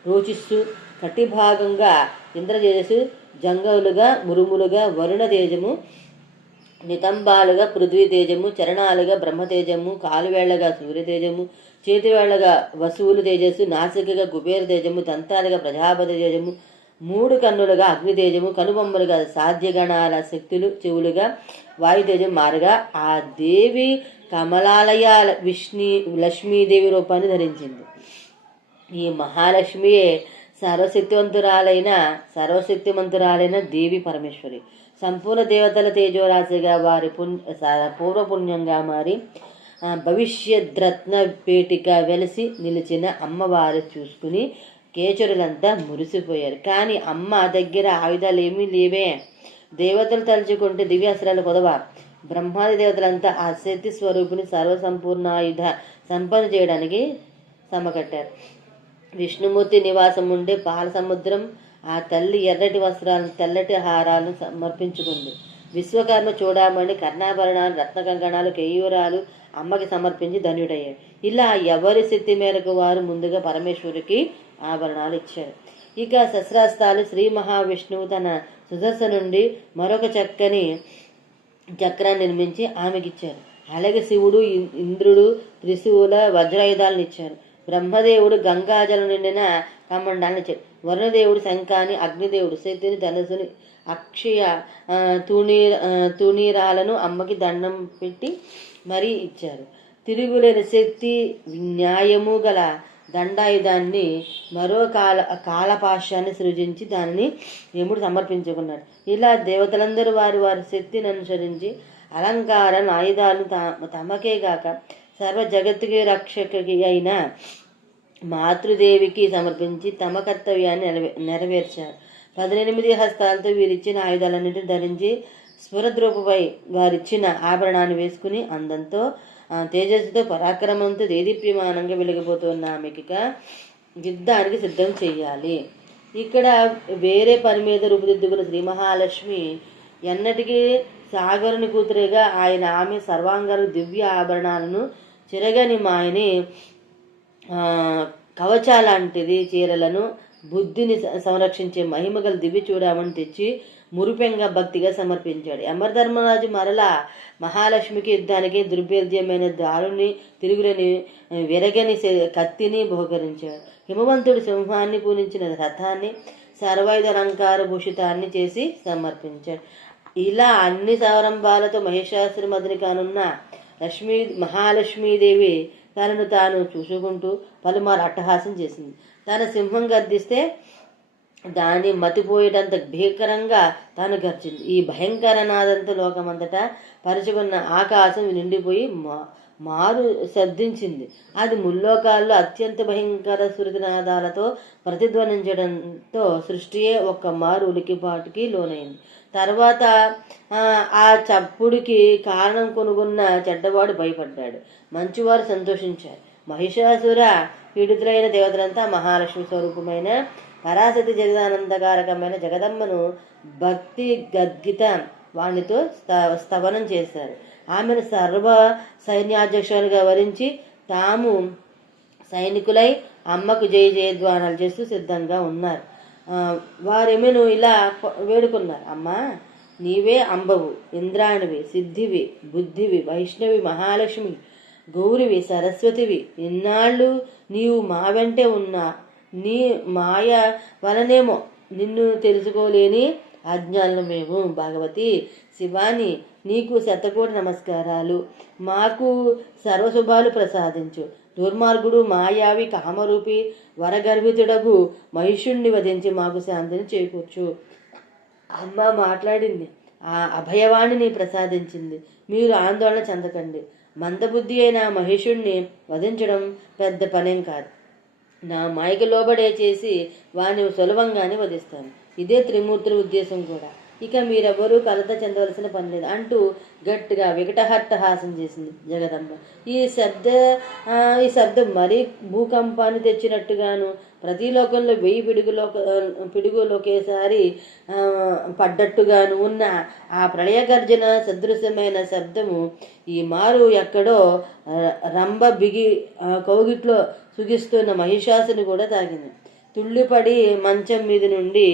రోచిస్సు, కటిభాగంగా ఇంద్ర తేజస్సు, జంగములుగా మురుములుగా వరుణ తేజము, నితంబాలుగా పృథ్వీ తేజము, చరణాలుగా బ్రహ్మతేజము, కాలువేళ్లగా సూర్యతేజము, చేతివేళ్లగా వసువులు తేజస్సు, నాసికగా కుబేర తేజము, దంతాలుగా ప్రజాపతి తేజము, 3 కన్నులుగా అగ్నితేజము, కనుబొమ్మలుగా సాధ్యగణాల శక్తులు, చెవులుగా వాయుతేజం మారగా ఆ దేవి కమలాలయ లక్ష్మీదేవి రూపాన్ని ధరించింది. ఈ మహాలక్ష్మియే సర్వశక్తిమంతురాలైన దేవి పరమేశ్వరి. సంపూర్ణ దేవతల తేజోరాశిగా వారి పూర్వపుణ్యంగా మారి భవిష్యద్రత్న పేటిక వెలిసి నిలిచిన అమ్మవారి చూసుకుని కేచరులంతా మురిసిపోయారు. కానీ అమ్మ దగ్గర ఆయుధాలు ఏమీ లేవే. దేవతలు తలుచుకుంటే దివ్యాస్త్రాలు కొదవా. బ్రహ్మాది దేవతలంతా ఆ శక్తి స్వరూపిణి సర్వసంపూర్ణాయుధ సంపన్న చేయడానికి సమకట్టారు. విష్ణుమూర్తి నివాసం ఉండే పాల సముద్రం ఆ తల్లి ఎర్రటి వస్త్రాలను తెల్లటి హారాలను సమర్పించుకుంది. విశ్వకర్మ చూడమని కర్ణాభరణాలు, రత్న కంకణాలు, కేయూరాలు అమ్మకి సమర్పించి ధన్యుడయ్యాడు. ఇలా ఎవరి శక్తి మేరకు వారు ముందుగా పరమేశ్వరికి ఆభరణాలు ఇచ్చారు. ఇక శస్త్రాస్త్రాలు శ్రీ మహావిష్ణువు తన సుదర్శ నుండి మరొక చక్కని చక్రాన్ని నిర్మించి ఆమెకిచ్చారు. అలాగే శివుడు, ఇంద్రుడు త్రిశూల వజ్రాయుధాలను ఇచ్చారు. బ్రహ్మదేవుడు గంగాజలం నిండిన కమండాలను ఇచ్చారు. వరుణదేవుడు శంఖాన్ని, అగ్నిదేవుడు శక్తిని, ధనుసుని, అక్షయ తూణీరాలను అమ్మకి దండం పెట్టి మరీ ఇచ్చారు. తిరుగులేని శక్తి, న్యాయము గల దండాయుధాన్ని, మరో కాలపాశాన్ని సృజించి దానిని యముడు సమర్పించుకున్నాడు. ఇలా దేవతలందరూ వారి వారి శక్తిని అనుసరించి అలంకారాలను, ఆయుధాలను తమకే గాక సర్వ జగత్తుకి రక్షకి అయిన మాతృదేవికి సమర్పించి తమ కర్తవ్యాన్ని నెరవేర్చారు. 18 హస్తాలతో వీరిచ్చిన ఆయుధాలన్నింటినీ ధరించి స్ఫురద్రూపపై వారిచ్చిన ఆభరణాన్ని వేసుకుని అందంతో, తేజస్సుతో, పరాక్రమంతో దేదీప్యమానంగా వెలిగిపోతున్న ఆమెకిక యుద్ధానికి సిద్ధం చెయ్యాలి. ఇక్కడ వేరే పని మీద రూపుదిద్దుకున్న శ్రీ మహాలక్ష్మి ఎన్నటికీ సాగరుని కూతురేగా ఆమె సర్వాంగాలు దివ్య ఆభరణాలను చిరగని మాయని కవచాలాంటిది చీరలను, బుద్ధిని సంరక్షించే మహిమగల దివ్య చూడమని తెచ్చి మురిపెంగా భక్తిగా సమర్పించాడు. యమధర్మరాజు మరలా మహాలక్ష్మికి యుద్ధానికి దుర్భేద్యమైన దారుని, తిరుగులని, విరగని కత్తిని బహుకరించాడు. హిమవంతుడు సింహాన్ని పూజించిన రథాన్ని, సర్వాయుధాలంకార భూషితాన్ని చేసి సమర్పించాడు. ఇలా అన్ని సవరంభాలతో మహిషాసుర మదిని కానున్న మహాలక్ష్మీదేవి తనను తాను చూసుకుంటూ పలుమారు అట్టహాసం చేసింది. తన సింహం గర్జిస్తే దాన్ని మతిపోయేటంత భీకరంగా తాను గర్జింది. ఈ భయంకర నాదంతో లోకమంతటా పరుచుకున్న ఆకాశం నిండిపోయి మారు శబ్దించింది. అది ముల్లోకాల్లో అత్యంత భయంకర శృతినాదాలతో ప్రతిధ్వనించడంతో సృష్టియే ఒక్క మారు ఉలికిపాటుకి లోనైంది. తర్వాత ఆ చప్పుడికి కారణం కొనుగొన్న చెడ్డవాడు భయపడ్డాడు, మంచివారు సంతోషించారు. మహిషాసుర పీడితులైన దేవతలంతా మహాలక్ష్మి స్వరూపమైన పరాశక్తి జగదానందకారకమైన జగదమ్మను భక్తి గద్గిత వాణితో స్తవనం చేశారు. ఆమెను సర్వ సైన్యాధ్యక్షులుగా వరించి తాము సైనికులై అమ్మకు జయ జయధ్వానాలు చేస్తూ సిద్ధంగా ఉన్నారు. వారెమెను ఇలా వేడుకున్నారు. అమ్మా, నీవే అంబవు, ఇంద్రాణివి, సిద్ధివి, బుద్ధివి, వైష్ణవి, మహాలక్ష్మి, గౌరివి, సరస్వతివి. ఇన్నాళ్ళు నీవు మా వెంటే ఉన్నా నీ మాయ వలనేమో నిన్ను తెలుసుకోలేని అజ్ఞానులు మేము. భగవతి శివాని, నీకు శతకోటి నమస్కారాలు. మాకు సర్వశుభాలు ప్రసాదించు. దుర్మార్గుడు మాయావి కామరూపి వరగర్భితుడగు మహిషుణ్ణి వధించి మాకు శాంతిని చేకూర్చు. అమ్మ మాట్లాడింది. ఆ అభయవాణిని ప్రసాదించింది. మీరు ఆందోళన చెందకండి. మందబుద్ధి అయిన మహిషుణ్ణి వధించడం పెద్ద పనేం కాదు. నా మాయకు లోబడే చేసి వాణ్ణి సులభంగానే వధిస్తాను. ఇదే త్రిమూర్తుల ఉద్దేశం కూడా. ఇక మీరెవరూ కలత చెందవలసిన పని లేదు అంటూ గట్టిగా వికటహట్టహాసం చేసింది జగదంబ. ఈ శబ్దం మరీ భూకంపాన్ని తెచ్చినట్టుగాను, ప్రతి లోకంలో 1000 పిడుగులు ఒకేసారి పడ్డట్టుగాను ఉన్న ఆ ప్రళయగర్జన సదృశ్యమైన శబ్దము ఈ మారు ఎక్కడో రంభ బిగి కౌగిట్లో సుగిస్తున్న మహిషాసుని కూడా తాకింది. తుళ్ళిపడి మంచం మీద నుండి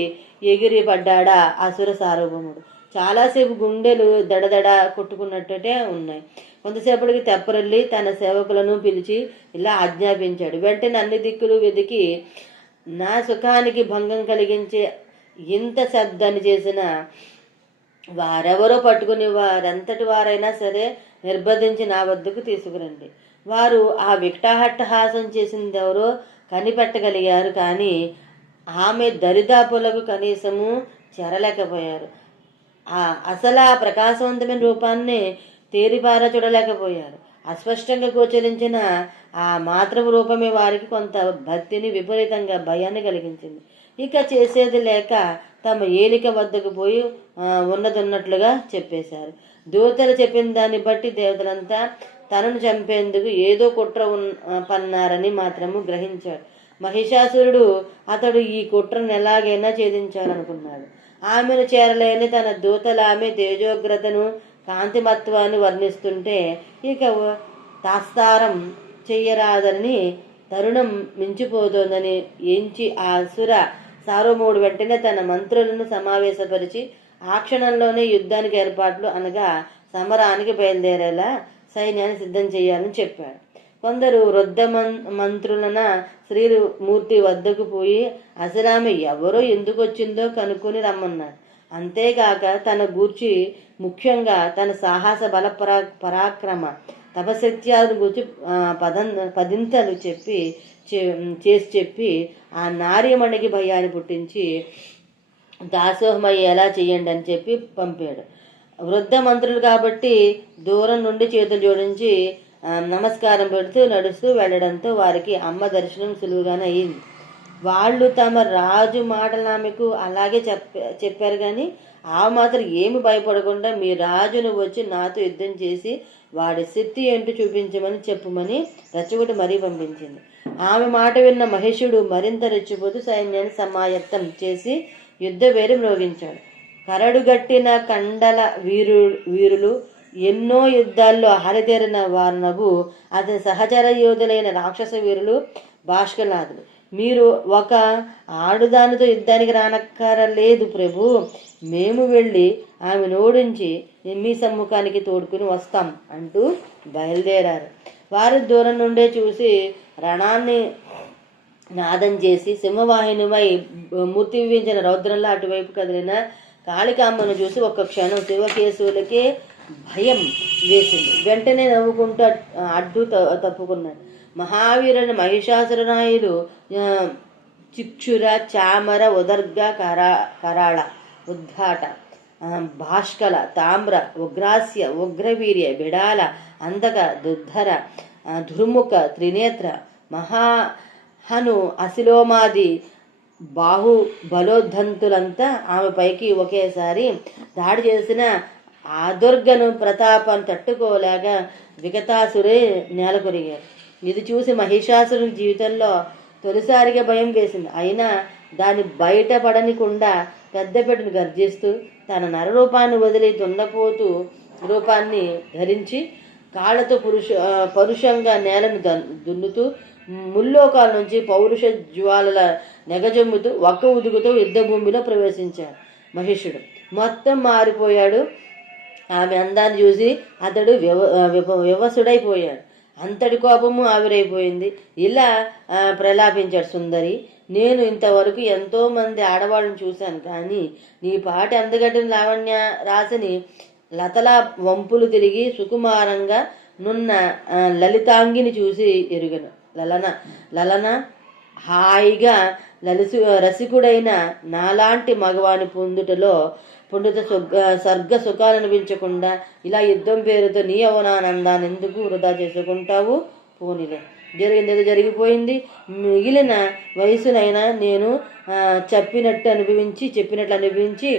ఎగిరి పడ్డాడా అసుర సార్వభౌముడు. చాలాసేపు గుండెలు దడదడ కొట్టుకున్నట్టే ఉన్నాయి. కొంతసేపటికి తెప్పరల్లి తన సేవకులను పిలిచి ఇలా ఆజ్ఞాపించాడు. వెంటనే అన్ని దిక్కులు వెతికి నా సుఖానికి భంగం కలిగించే ఇంత శబ్దాన్ని చేసిన వారెవరో పట్టుకుని వారెంతటి వారైనా సరే నిర్బంధించి నా వద్దకు తీసుకురండి. వారు ఆ వికటాహట్టహాసం చేసింది ఎవరో కనిపెట్టగలిగారు, కానీ ఆమె దరిదాపులకు కనీసము చేరలేకపోయారు. అసలు ఆ ప్రకాశవంతమైన రూపాన్ని తేరిపార చూడలేకపోయారు. అస్పష్టంగా గోచరించిన ఆ మాత్రపు రూపమే వారికి కొంత భక్తిని, విపరీతంగా భయాన్ని కలిగించింది. ఇక చేసేది లేక తమ ఏలిక వద్దకు పోయి ఉన్నదన్నట్లుగా చెప్పేశారు. దూతలు చెప్పిన దాన్ని బట్టి దేవతలంతా తనను చంపేందుకు ఏదో కుట్ర పన్నారని మాత్రము గ్రహించాడు. మహిషాసురుడు అతడు ఈ కుట్రను ఎలాగైనా ఛేదించాలనుకున్నాడు. ఆమెను చేరలేని తన దూతలు ఆమె తేజోగ్రతను, కాంతిమత్వాన్ని వర్ణిస్తుంటే ఇక తాస్తారం చెయ్యరాదని, తరుణం మించిపోతోందని ఎంచి ఆ అసుర సార్వభౌముడు వెంటనే తన మంత్రులను సమావేశపరిచి ఆ క్షణంలోనే యుద్ధానికి ఏర్పాట్లు అనగా సమరానికి బయలుదేరేలా సైన్యాన్ని సిద్ధం చేయాలని చెప్పాడు. కొందరు వృద్ధ మంత్రులన శ్రీమూర్తి వద్దకు పోయి అసలామె ఎవరో ఎందుకు వచ్చిందో కనుక్కొని రమ్మన్నాడు. అంతేకాక తన గూర్చి, ముఖ్యంగా తన సాహస బల పరాక్రమ తపశక్త్యాలను గురించి పదింతలు చెప్పి ఆ నార్యమణికి భయాన్ని పుట్టించి దాసోహమయ్యేలా చేయండి అని చెప్పి పంపాడు. వృద్ధ మంత్రులు కాబట్టి దూరం నుండి చేతులు జోడించి నమస్కారం పెడుతూ నడుస్తూ వెళ్ళడంతో వారికి అమ్మ దర్శనం సులువుగానే అయ్యింది. వాళ్ళు తమ రాజు మాటలు ఆమెకు అలాగే చెప్పారు, కానీ ఆ మాత్రం ఏమి భయపడకుండా మీ రాజును వచ్చి నాతో యుద్ధం చేసి వాడి శక్తి ఏంటో చూపించమని చెప్పుమని రెచ్చగొట్టి మరీ పంపించింది. ఆమె మాట విన్న మహిషుడు మరింత రెచ్చిపోతూ సైన్యాన్ని సమాయత్తం చేసి యుద్ధ వేరు మ్రోగించాడు. కరడుగట్టిన కండల వీరులు, ఎన్నో యుద్ధాల్లో హరితేరిన వారునగు అతని సహచర యోధులైన రాక్షస వీరులు భాష్కలాదులు, మీరు ఒక ఆడుదానితో యుద్ధానికి రానక్కరలేదు ప్రభు, మేము వెళ్ళి ఆమెను ఓడించి మీ సమ్ముఖానికి తోడుకుని వస్తాం అంటూ బయలుదేరారు. వారి దూరం నుండే చూసి రణాన్ని నాదం చేసి సింహవాహినిపై మూర్తి వివించిన రౌద్రంలో అటువైపు కదిలిన కాళికామ్మను చూసి ఒక్క క్షణం శివకేశవులకే భయం వేసింది. వెంటనే నవ్వుకుంటూ అడ్డు తప్పుకున్నాడు. మహావీరుని మహిషాసురనాయుడు చిక్షుర చామర ఉదర్గ కరాళ ఉద్ఘాట భాష్కల, తామ్ర, ఉగ్రాస్య, ఉగ్రవీర్య, బిడాల, అంధక, దుర్ధర, దుర్ముఖ, త్రినేత్ర, మహాహను, అశిలోమాది బలోద్ధంతులంతా ఆమె పైకి ఒకేసారి దాడి చేసిన ఆ దుర్గను ప్రతాపాన్ని తట్టుకోలేక వికటాసురే నేల కొరిగారు. ఇది చూసి మహిషాసురుని జీవితంలో తొలిసారిగా భయం వేసింది. అయినా దాన్ని బయటపడనికుండా పెద్దపెట్టును గర్జిస్తూ తన నరరూపాన్ని వదిలి దున్నపోతూ రూపాన్ని ధరించి కాళ్ళతో పరుషంగా నేలను దున్నుతూ ముల్లోకాల నుంచి పౌరుష జ్వాలల నెగజమ్ముతూ ఒక్క ఉదుగుతూ యుద్ధ భూమిలో ప్రవేశించాడు. మహిషుడు మొత్తం మారిపోయాడు. ఆమె అందాన్ని చూసి అతడు వివసుడైపోయాడు. అంతటి కోపము ఆవిరైపోయింది. ఇలా ప్రలాపించాడు సుందరి, నేను ఇంతవరకు ఎంతోమంది ఆడవాళ్ళని చూశాను, కానీ నీ పాటి అందగట్టిన లావణ్య రాసిని లతల వంపులు తిరిగి సుకుమారంగా నున్న లలితాంగిని చూసి ఎరుగను. లలన హాయిగా రసికుడైన నాలాంటి మగవాని పొందుట స్వర్గ సుఖాలు అనిపించకుండా ఇలా యుద్ధం పేరుతో నీ అవనానందాన్ని ఎందుకు వృధా చేసుకుంటావు? పోనీలే, జరిగింది జరిగిపోయింది. మిగిలిన వయసునైనా నేను చెప్పినట్లు అనిపించి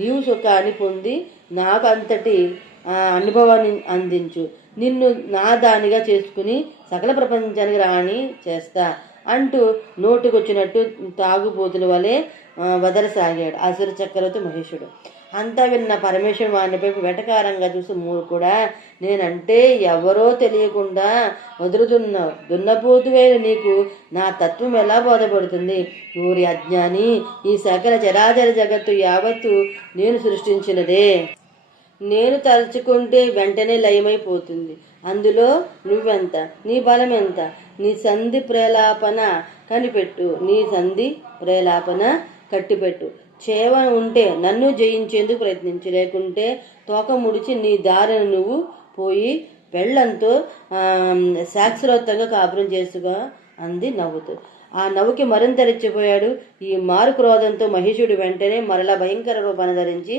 నీవు సుఖాన్ని పొంది నాకు అంతటి అనుభవాన్ని అందించు. నిన్ను నా దానిగా చేసుకుని సకల ప్రపంచానికి రాణి చేస్తా అంటూ నోటుకొచ్చినట్టు తాగుబోతుల వలె వదలసాగాడు అసుర చక్రవర్తి మహేషుడు. అంతా విన్న పరమేశ్వరుడు వానిపై వెటకారంగా చూసి, మూర్ఖుడా, నేనంటే ఎవరో తెలియకుండా వదులుతున్నావు. దున్నపోతువైన నీకు నా తత్వం ఎలా బోధపడుతుంది? ఊరి అజ్ఞాని, ఈ సకల చరాచర జగత్తు యావత్తు నేను సృష్టించినదే. నేను తలుచుకుంటే వెంటనే లయమైపోతుంది. అందులో నువ్వెంత, నీ బలం ఎంత? నీ సంధి ప్రేలాపన కట్టిపెట్టు. చేవ ఉంటే నన్ను జయించేందుకు ప్రయత్నించు, లేకుంటే తోక ముడిచి నీ దారిని నువ్వు పోయి పెళ్ళంతో శాస్త్రోత్తంగా కాపురం చేసుగా అంది నవ్వుతూ. ఆ నవ్వుకి మరింత రెచ్చిపోయాడు. ఈ మారు క్రోధంతో మహిషుడు వెంటనే మరలా భయంకర రూపాన్ని ధరించి,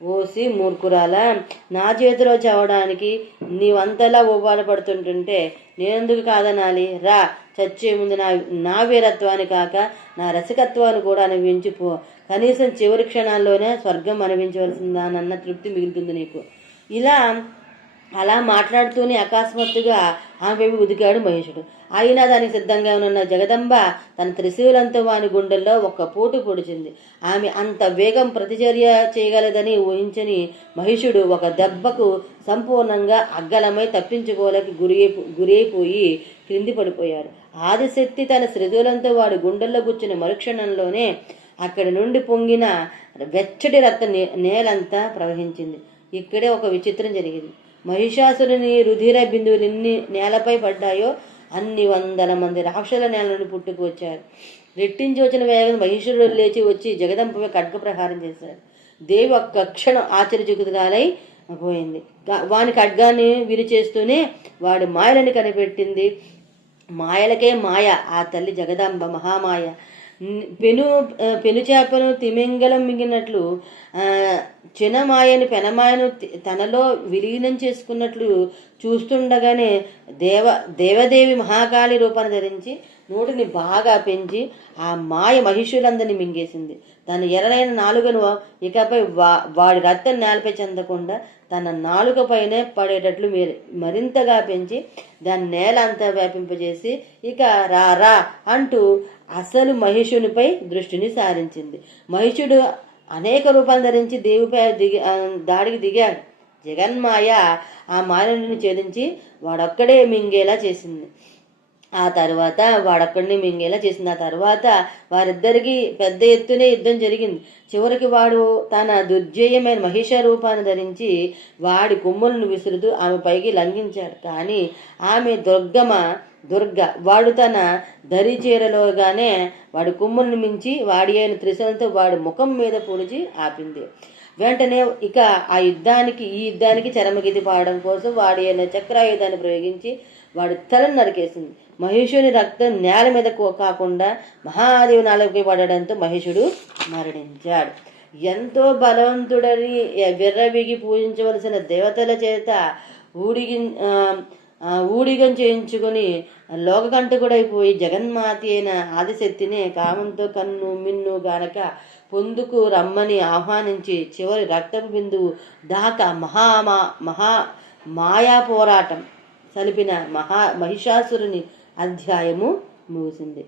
ఓసి మూర్ఖురాలా, నా చేతిలో చావడానికి నీవంతలా ఊపాలు పడుతుంటుంటే నేనెందుకు కాదనాలి? రా, చచ్చే ముందు నా వీరత్వాన్ని కాక నా రసికత్వాన్ని కూడా అనుభవించిపో. కనీసం చివరి క్షణాల్లోనే స్వర్గం అనుభవించవలసిందానన్న తృప్తి మిగులుతుంది నీకు. అలా మాట్లాడుతూనే అకస్మాత్తుగా ఆమె ఉదికాడు మహేషుడు. అయినా దానికి సిద్ధంగా ఉన్న జగదంబ తన త్రిశూలంతో వాని గుండెల్లో ఒక్క పోటు పొడిచింది. ఆమె అంత వేగం ప్రతిచర్య చేయగలదని ఊహించని మహిషుడు ఒక దెబ్బకు సంపూర్ణంగా అగ్గలమై తప్పించుకోలేక గురైపోయి క్రింది పడిపోయాడు. ఆదిశక్తి తన త్రిశూలంతో వాడి గుండెల్లో గుచ్చిన మరుక్షణంలోనే అక్కడి నుండి పొంగిన వెచ్చటి రక్త నేలంతా ప్రవహించింది. ఇక్కడే ఒక విచిత్రం జరిగింది. మహిషాసురుని రుధిర బిందువులు ఎన్ని నేలపై పడ్డాయో అన్ని వందల మంది రాక్షసుల నేల నుండి పుట్టుకు వచ్చారు. రెట్టించి వచ్చిన వేగం మహిషుడు లేచి వచ్చి జగదంపై ఖడ్గ ప్రహారం చేశాడు. దేవి ఒక్క క్షణం ఆశ్చర్యచకితురాలై పోయింది. వాని ఖడ్గాన్ని విరిచేస్తూనే వాడి మాయలని కనిపెట్టింది. మాయలకే మాయ ఆ తల్లి జగదాంబ మహామాయ. పెనుచేపను తిమింగలం మింగినట్లు చిన్నమాయని పెనమాయను తనలో విలీనం చేసుకున్నట్లు చూస్తుండగానే దేవదేవి మహాకాళి రూపాన్ని ధరించి నోటిని బాగా పెంచి ఆ మాయ మహిషులందరినీ మింగేసింది. తన ఎర్రనైన నాలుకను ఇకపై వాడి రక్తం నేలపై చెందకుండా తన నాలుకపైనే పడేటట్లు మరింతగా పెంచి దాన్ని నేల అంతా వ్యాపింపజేసి ఇక రా అంటూ అసలు మహిషునిపై దృష్టిని సారించింది. మహిషుడు అనేక రూపాలు ధరించి దేవిపై దాడికి దిగాడు. జగన్మాయ ఆ మాయను ఛేదించి వాడొక్కడే మింగేలా చేసింది. ఆ తర్వాత వారిద్దరికి పెద్ద ఎత్తునే యుద్ధం జరిగింది. చివరికి వాడు తన దుర్జేయమైన మహిష రూపాన్ని ధరించి వాడి కొమ్ములను విసురుతూ ఆమె పైకి లంఘించాడు. కానీ ఆమె వాడు తన దరి చీరలోగానే వాడి కొమ్ములను మించి వాడి అయిన త్రిశూలంతో వాడి ముఖం మీద పొడిచి ఆపింది. వెంటనే ఇక ఈ యుద్ధానికి చరమగీతి పాడడం కోసం వాడి అయిన చక్రాయుధాన్ని ప్రయోగించి వాడి తలను నరికేసింది. మహిషుని రక్తం నేల మీద కాకుండా మహాదేవి నాలుగుపై పడడంతో మహిషుడు మరణించాడు. ఎంతో బలవంతుడని విర్రవిగి పూజించవలసిన దేవతల చేత ఊడిగం చేయించుకుని లోకకంటకుడైపోయి జగన్మాతి అయిన ఆదిశక్తినే కామంతో కన్ను మిన్ను గానక పొందుకు రమ్మని ఆహ్వానించి చివరి రక్తపు బిందువు దాకా మహా మాయా పోరాటం సలిపిన మహిషాసురుని అధ్యాయము ముగిసింది.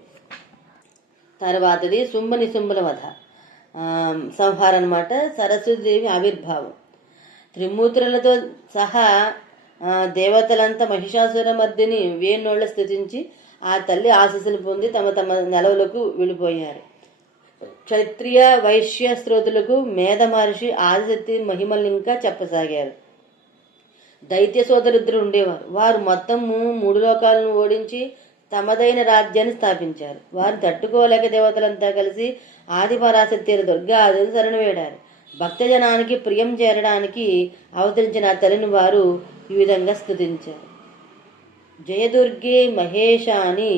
తర్వాతది శుంభనిశుంభుల వధ సంహారం అన్నమాట. సరస్వతీదేవి ఆవిర్భావం. త్రిమూర్తులతో సహా దేవతలంతా మహిషాసుర మధ్యని వేణోళ్ల స్థితించి ఆ తల్లి ఆశీస్సులు పొంది తమ తమ నెలవులకు వెళ్ళిపోయారు. క్షత్రియ వైశ్య శ్రోతులకు మేధ మహర్షి ఆదిశక్తి మహిమలింకా చెప్పసాగారు. దైత్య సోదరుద్దరు ఉండేవారు. వారు మొత్తము 3 లోకాలను ఓడించి తమదైన రాజ్యాన్ని స్థాపించారు. వారు తట్టుకోలేక దేవతలంతా కలిసి ఆదిపరాశక్తి దుర్గాదేవిని శరణవేడారు. భక్తజనానికి ప్రియం చేరడానికి అవతరించిన ఆ తల్లిని వారు ఈ విధంగా స్తుతించారు. జయదుర్గే మహేశాని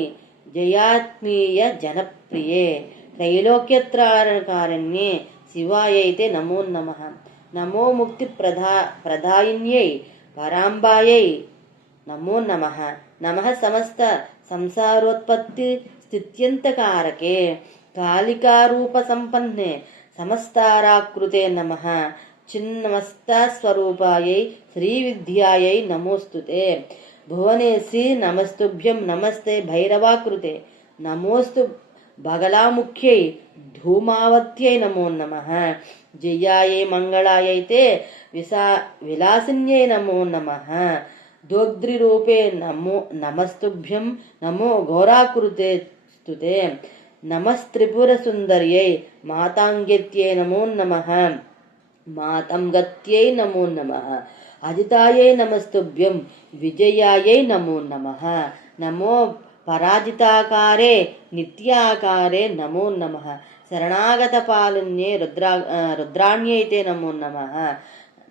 జయాత్మీయ జనప్రియే త్రైలోక్యత్రారణకారణ్యే శివాయైతే నమో నమః. నమో ముక్తి ప్రదాయిన్యై పరాంబాయై నమో నమః. నమః సమస్త సంసారోత్పత్తి స్థిత్యంతకారకే కాళికారూప సంపన్నే సమస్తారాకృతే నమః. చిన్నమస్తస్వరూపాయై శ్రీవిద్యాయై నమోస్తుతే. భువనేశి నమస్తుభ్యం నమస్తే భైరవాకృతే. నమోస్తు బగలాముఖ్యై ధూమావత్యై నమో నమః. జయాయై మంగళాయైతే విలాసిన్యై నమో నమః. దోగ్ద్రిరూపే నమస్తుభ్యం నమో ఘోరాకృతే స్తుతే. నమస్త్రిపురసుందర్యై మాతాంగత్యై నమో నమః. మాతంగత్యై నమో నమః. అజితాయై నమస్తుభ్యం విజయాయై నమో నమః. నమో పరాజితాకారే నిత్యాకారే నమో నమః. శరణాగత పాలిన్యే రుద్రాణ్యైతే నమో నమః.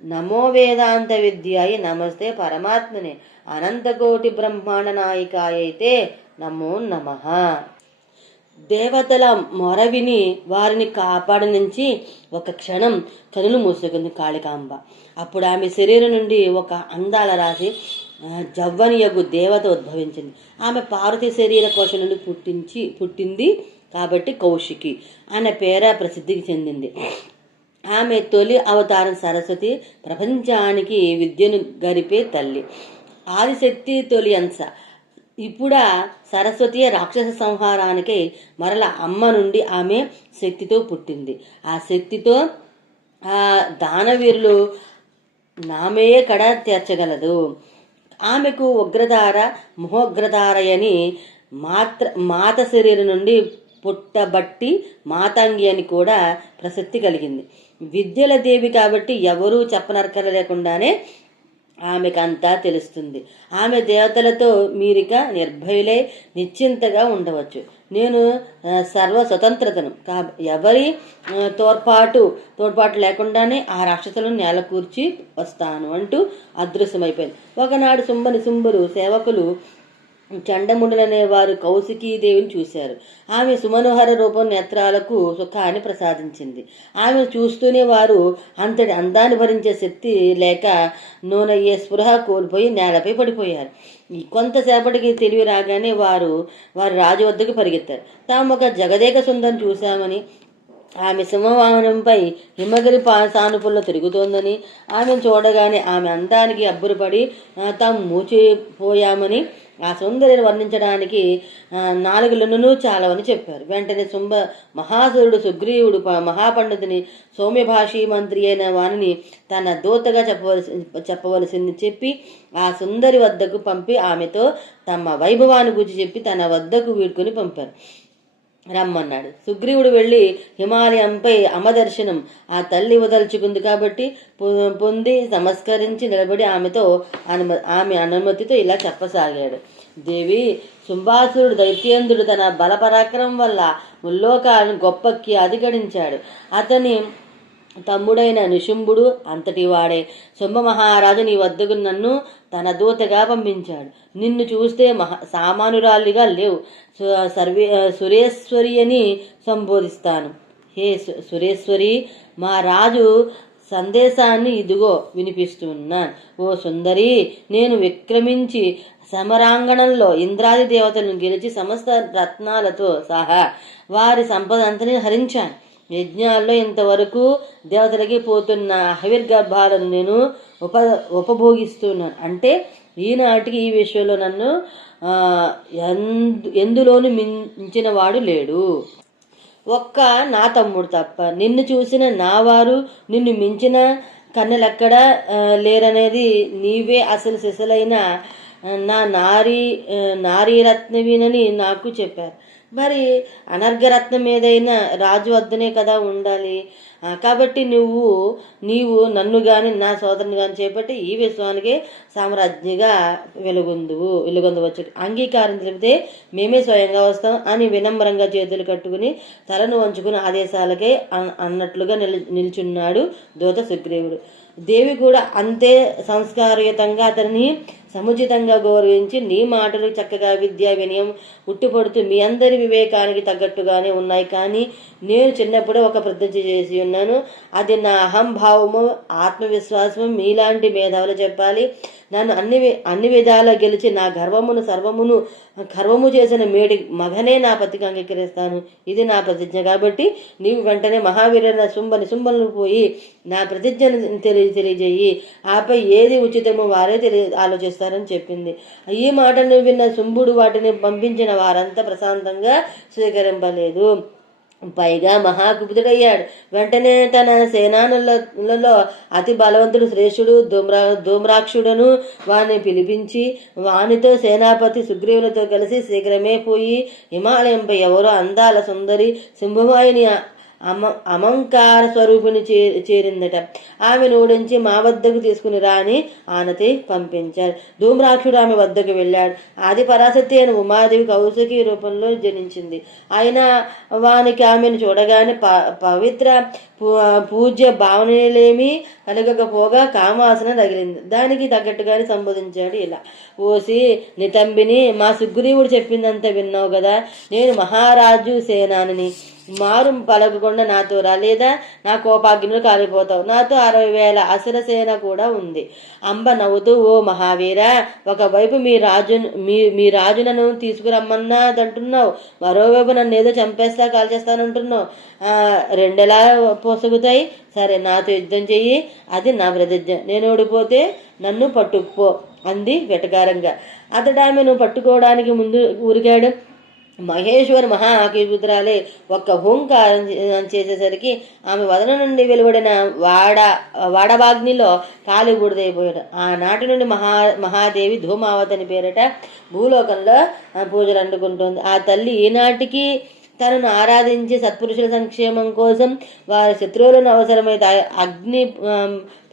నమో వేదాంత విద్యాయ నమస్తే పరమాత్మనే అనంతకోటి బ్రహ్మాండ నాయికాయైతే నమో నమః. దేవతల మొర విని వారిని కాపాడనించి ఒక క్షణం కనులు మూసుకుంది కాళికాంబ. అప్పుడు ఆమె శరీరం నుండి ఒక అందాల రాశి జవ్వనియగు దేవత ఉద్భవించింది. ఆమె పార్వతి శరీర కోశం నుండి పుట్టింది కాబట్టి కౌశికి అనే పేర ప్రసిద్ధికి చెందింది. ఆమె తొలి అవతారం సరస్వతి, ప్రపంచానికి విద్యను గరిపే తల్లి. ఆదిశక్తి తొలి అంశ. ఇప్పుడు సరస్వతి రాక్షస సంహారానికి మరల అమ్మ నుండి ఆమె శక్తితో పుట్టింది. ఆ శక్తితో ఆ దానవీరులు నామయే కడ తీర్చగలదు. ఆమెకు ఉగ్రధార మహోగ్రధారయని మాత శరీరం నుండి పుట్టబట్టి మాతాంగి అని కూడా ప్రసిద్ధి కలిగింది. విద్యల దేవి కాబట్టి ఎవరూ చెప్పనర్కర లేకుండానే ఆమెకంతా తెలుస్తుంది. ఆమె దేవతలతో మీరిక నిర్భయులై నిశ్చింతగా ఉండవచ్చు. నేను సర్వ స్వతంత్రతను ఎవరి తోడ్పాటు లేకుండానే ఆ రాక్షసులను నేలకూర్చి వస్తాను అంటూ అదృశ్యమైపోయింది. ఒకనాడు శుంభులు సేవకులు చండముండులనే వారు కౌశికీదేవిని చూశారు. ఆమె సుమనోహర రూపం నేత్రాలకు సుఖాన్ని ప్రసాదించింది. ఆమె చూస్తూనే వారు అంతటి అందాన్ని భరించే శక్తి లేక నూనయ్యే స్పృహ కోల్పోయి నేలపై పడిపోయారు. కొంతసేపటికి తెలివి రాగానే వారి రాజు వద్దకు పరిగెత్తారు. తాము ఒక జగదేక సుందరం చూశామని, ఆమె సింహవాహనంపై హిమగిరి సానుపుల్లో తిరుగుతోందని, ఆమెను చూడగానే ఆమె అందానికి అబ్బురపడి తాము మూచిపోయామని, ఆ సుందరిని వర్ణించడానికి 4 లునులు చాలవని చెప్పారు. వెంటనే మహాసురుడు సుగ్రీవుడు మహాపండితుని సౌమ్యభాషీ మంత్రి అయిన వారిని తన దూతగా చెప్పవలసింది చెప్పి ఆ సుందరి వద్దకు పంపి ఆమెతో తమ వైభవాన్ని గురించి చెప్పి తన వద్దకు వీడ్కొని పంపారు. రమ్మన్నాడు. సుగ్రీవుడు వెళ్ళి హిమాలయంపై అమదర్శనం ఆ తల్లి వదల్చుకుంది కాబట్టి పొంది నమస్కరించి నిలబడి ఆమె అనుమతితో ఇలా చెప్పసాగాడు. దేవి, శుంభాసురుడు దైత్యేంద్రుడు తన బల పరాక్రమం వల్ల ముల్లోకాలను గొప్పకి అధిగడించాడు. అతని తమ్ముడైన నిశుంభుడు అంతటి వాడే. శుంభ మహారాజు నీ వద్దకు నన్ను తన దూతగా పంపించాడు. నిన్ను చూస్తే సామానురాలిగా లేవు. సురేశ్వరి అని సంబోధిస్తాను. హే సురేశ్వరి, మా రాజు సందేశాన్ని ఇదిగో వినిపిస్తున్నాను. ఓ సుందరి, నేను విక్రమించి సమరాంగణంలో ఇంద్రాది దేవతలను గెలిచి సమస్త రత్నాలతో సహా వారి సంపద అంతని హరించాను. యజ్ఞాల్లో ఇంతవరకు దేవతలకి పోతున్న హవిర్గర్భాలను నేను ఉపభోగిస్తున్నాను. అంటే ఈనాటికి ఈ విషయంలో నన్ను ఎందులోనూ మించిన వాడు లేడు, ఒక్క నా తమ్ముడు తప్ప. నిన్ను చూసిన నా వారు నిన్ను మించిన కన్నెలెక్కడా లేరనేది నీవే అసలు సిసలైన నా నారీరత్నవినని నాకు చెప్పారు. మరి అనర్ఘరత్నం ఏదైనా రాజు వద్దనే కదా ఉండాలి. కాబట్టి నీవు నన్ను కానీ నా సోదరుని కానీ చేపట్టి ఈ విశ్వానికే సామ్రాజ్ఞిగా వెలుగొందవచ్చు. అంగీకారం తెలిపితే మేమే స్వయంగా వస్తాం అని వినమ్రంగా చేతులు కట్టుకుని తలను వంచుకుని ఆదేశాలకే అన్నట్లుగా నిల్చున్నాడు దూత సుగ్రీవుడు. దేవి కూడా అంతే సంస్కారయుతంగా అతన్ని సముచితంగా గౌరవించి, నీ మాటలు చక్కగా విద్యా వినయం ఉట్టిపడుతూ మీ అందరి వివేకానికి తగ్గట్టుగానే ఉన్నాయి. కానీ నేను చిన్నప్పుడే ఒక ప్రతిజ్ఞ చేసి ఉన్నాను. అది నా అహంభావము, ఆత్మవిశ్వాసము మీలాంటి మేధావులు చెప్పాలి. నన్ను అన్ని విధాలా గెలిచి నా గర్వము చేసిన మేడి మగనే నా పతికి అంగీకరిస్తాను. ఇది నా ప్రతిజ్ఞ. కాబట్టి నీవు వెంటనే మహావీరుల నిశుంభలను పోయి నా ప్రతిజ్ఞను తెలియజేయి. ఆపై ఏది ఉచితమో వారే ఆలోచిస్తారని చెప్పింది. ఈ మాటను విన్న శుంభుడు వాటిని పంపించిన వారంతా ప్రశాంతంగా స్వీకరింపలేదు. పైగా మహాకుపితుడయ్యాడు. వెంటనే తన సేనానులలో అతి బలవంతుడు శ్రేష్ఠుడు ధూమ్రాక్షుడను వాణ్ణి పిలిపించి వానితో సేనాపతి సుగ్రీవునితో కలిసి శీఘ్రమే పోయి హిమాలయంపై ఎవరో అందాల సుందరి సింహవాహిని అమంకార స్వరూపిణి చేరిందట. ఆమెను ఓడించి మా వద్దకు తీసుకుని రాని ఆనతి పంపించారు. ధూమ్రాక్షుడు ఆమె వద్దకు వెళ్ళాడు. ఆది పరాశక్తి అయిన ఉమాదేవి కౌశికి రూపంలో జనించింది. అయినా వానికి ఆమెను చూడగానే పవిత్ర పూజ్య భావనలేమీ కలగకపోగా కామాసన తగిలింది. దానికి తగ్గట్టుగానే సంబోధించాడు ఇలా: ఓసి నితంబిని, మా సుగ్రీవుడు చెప్పిందంతా విన్నావు కదా. నేను మహారాజు సేనాని. మారు పలకకుండా నాతో రా, లేదా నా కోపాగ్నిలో కాలిపోతావు. నాతో 60,000 అసుర సేన కూడా ఉంది. అంబ నవ్వుతూ, ఓ మహావీర, ఒకవైపు మీ రాజు నన్ను తీసుకురమ్మన్నాదంటున్నావు, మరోవైపు నన్ను ఏదో చంపేస్తా కాల్చేస్తానంటున్నావు. రెండెలా పొసగుతాయి? సరే, నాతో యుద్ధం చెయ్యి, అది నా ప్రతిజ్ఞ. నేను ఓడిపోతే నన్ను పట్టుకుపో అంది వెటకారంగా. అతడు ఆమెను పట్టుకోవడానికి ముందు ఊరికాడు. మహేశ్వరి మహాకీపుత్రాలే ఒక్క హోంకారం చేసేసరికి ఆమె వదన నుండి వెలువడిన వాడబాగ్నిలో కాలి బూడిదైపోయాడు. ఆనాటి నుండి మహాదేవి ధూమావతి పేరిట భూలోకంలో పూజలు అందుకుంటుంది. ఆ తల్లి ఈనాటికి తనను ఆరాధించి సత్పురుషుల సంక్షేమం కోసం వారి శత్రువులను అవసరమైతే అగ్ని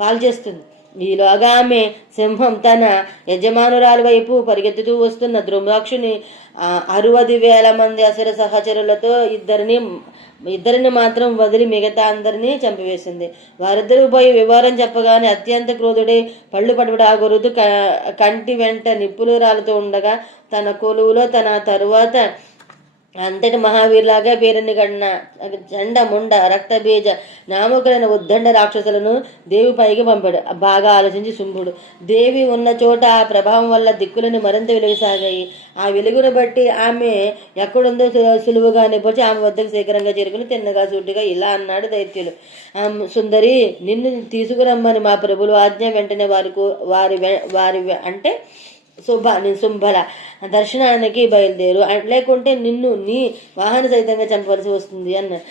పాల్చేస్తుంది. ఈలోగా ఆమె సింహం తన యజమానురాలి వైపు పరిగెత్తుతూ వస్తున్న ధృమ్రాక్షుని 60,000 మంది అసుర సహచరులతో ఇద్దరిని మాత్రం వదిలి మిగతా అందరినీ చంపివేసింది. వారిద్దరూ పోయి వివరం చెప్పగానే అత్యంత క్రోధుడై పళ్ళు పడబడాగొరుతూ కంటి వెంట నిప్పులు రాలుతూ ఉండగా తన కొలువులో తన తరువాత అంతటి మహావీరులాగా పేరుని గడిన చండ ముండ రక్తబీజ నామకులైన ఉద్దండ రాక్షసులను దేవి పైకి పంపాడు. బాగా ఆలోచించి శుంభుడు దేవి ఉన్న చోట ఆ ప్రభావం వల్ల దిక్కులని మరింత వెలుగుసాగాయి. ఆ వెలుగును బట్టి ఆమె ఎక్కడుందో సులువుగా నిలిచి ఆమె వద్దకు శీఘ్రంగా చేరుకుని తిన్నగా సూటిగా ఇలా అన్నాడు దైత్యులు: సుందరి, నిన్ను తీసుకురమ్మని మా ప్రభులు ఆజ్ఞ. వెంటనే వారి అంటే శుంభల దర్శనానికి బయలుదేరు, లేకుంటే నిన్ను నీ వాహన సైతంగా చంపవలసి వస్తుంది అన్నారు.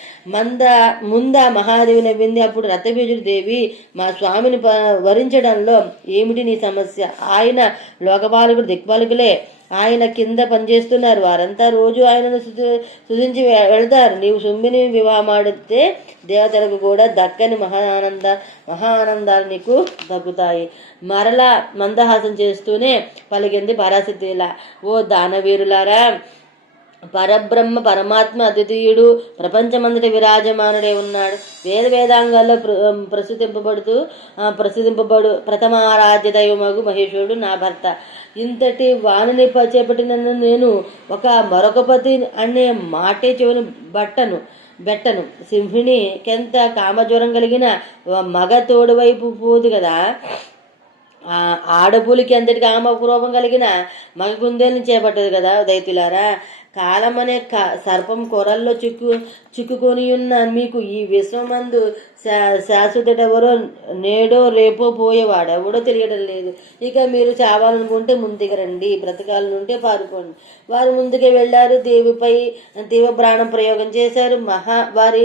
ముందా మహాదేవి నవ్వింది. అప్పుడు రథబీజుడు: దేవి, మా స్వామిని వరించడంలో ఏమిటి నీ సమస్య? ఆయన లోకపాలకుడు, దిక్పాలకులే. ఆయన కింద పనిచేస్తున్నారు. వారంతా రోజు ఆయనను స్తుతించి వెళతారు. నీవు శుంభిని వివాహమాడితే దేవతలకు కూడా దక్కని మహానందాలు నీకు దక్కుతాయి. మరలా మందహాసం చేస్తూనే పలికింది పరాశక్తి ఇలా: ఓ దానవీరులారా, పరబ్రహ్మ పరమాత్మ అద్వితీయుడు ప్రపంచమంతటి విరాజమానుడే ఉన్నాడు. వేదాంగాల్లో ప్రస్తుతింపబడు ప్రథమారాధ్య దైవమగు మహేశ్వరుడు నా భర్త. ఇంతటి వాణిని చేపట్టిన నేను మరొక పతి అనే మాటే చెవిని బట్టను. బెట్టను. సింహిణికెంత కామజ్వరం కలిగిన మగ తోడు వైపు పోదు కదా, ఆడపులికి ఎంతటి కామక్రోపం కలిగిన మగ కుందేలను చేపట్టదు కదా దైతులారా. కాలం అనే సర్పం కొరల్లో చిక్కుకొని ఉన్న మీకు ఈ విశ్వమందు శాశ్వతెవరో నేడో రేపో పోయేవాడెవడో తెలియడం లేదు. ఇక మీరు చావాలనుకుంటే ముందుకు రండి, బ్రతకాలనుంటే పారిపోండి. వారు ముందుకే వెళ్ళారు. దేవిపై ప్రాణం ప్రయోగం చేశారు. వారి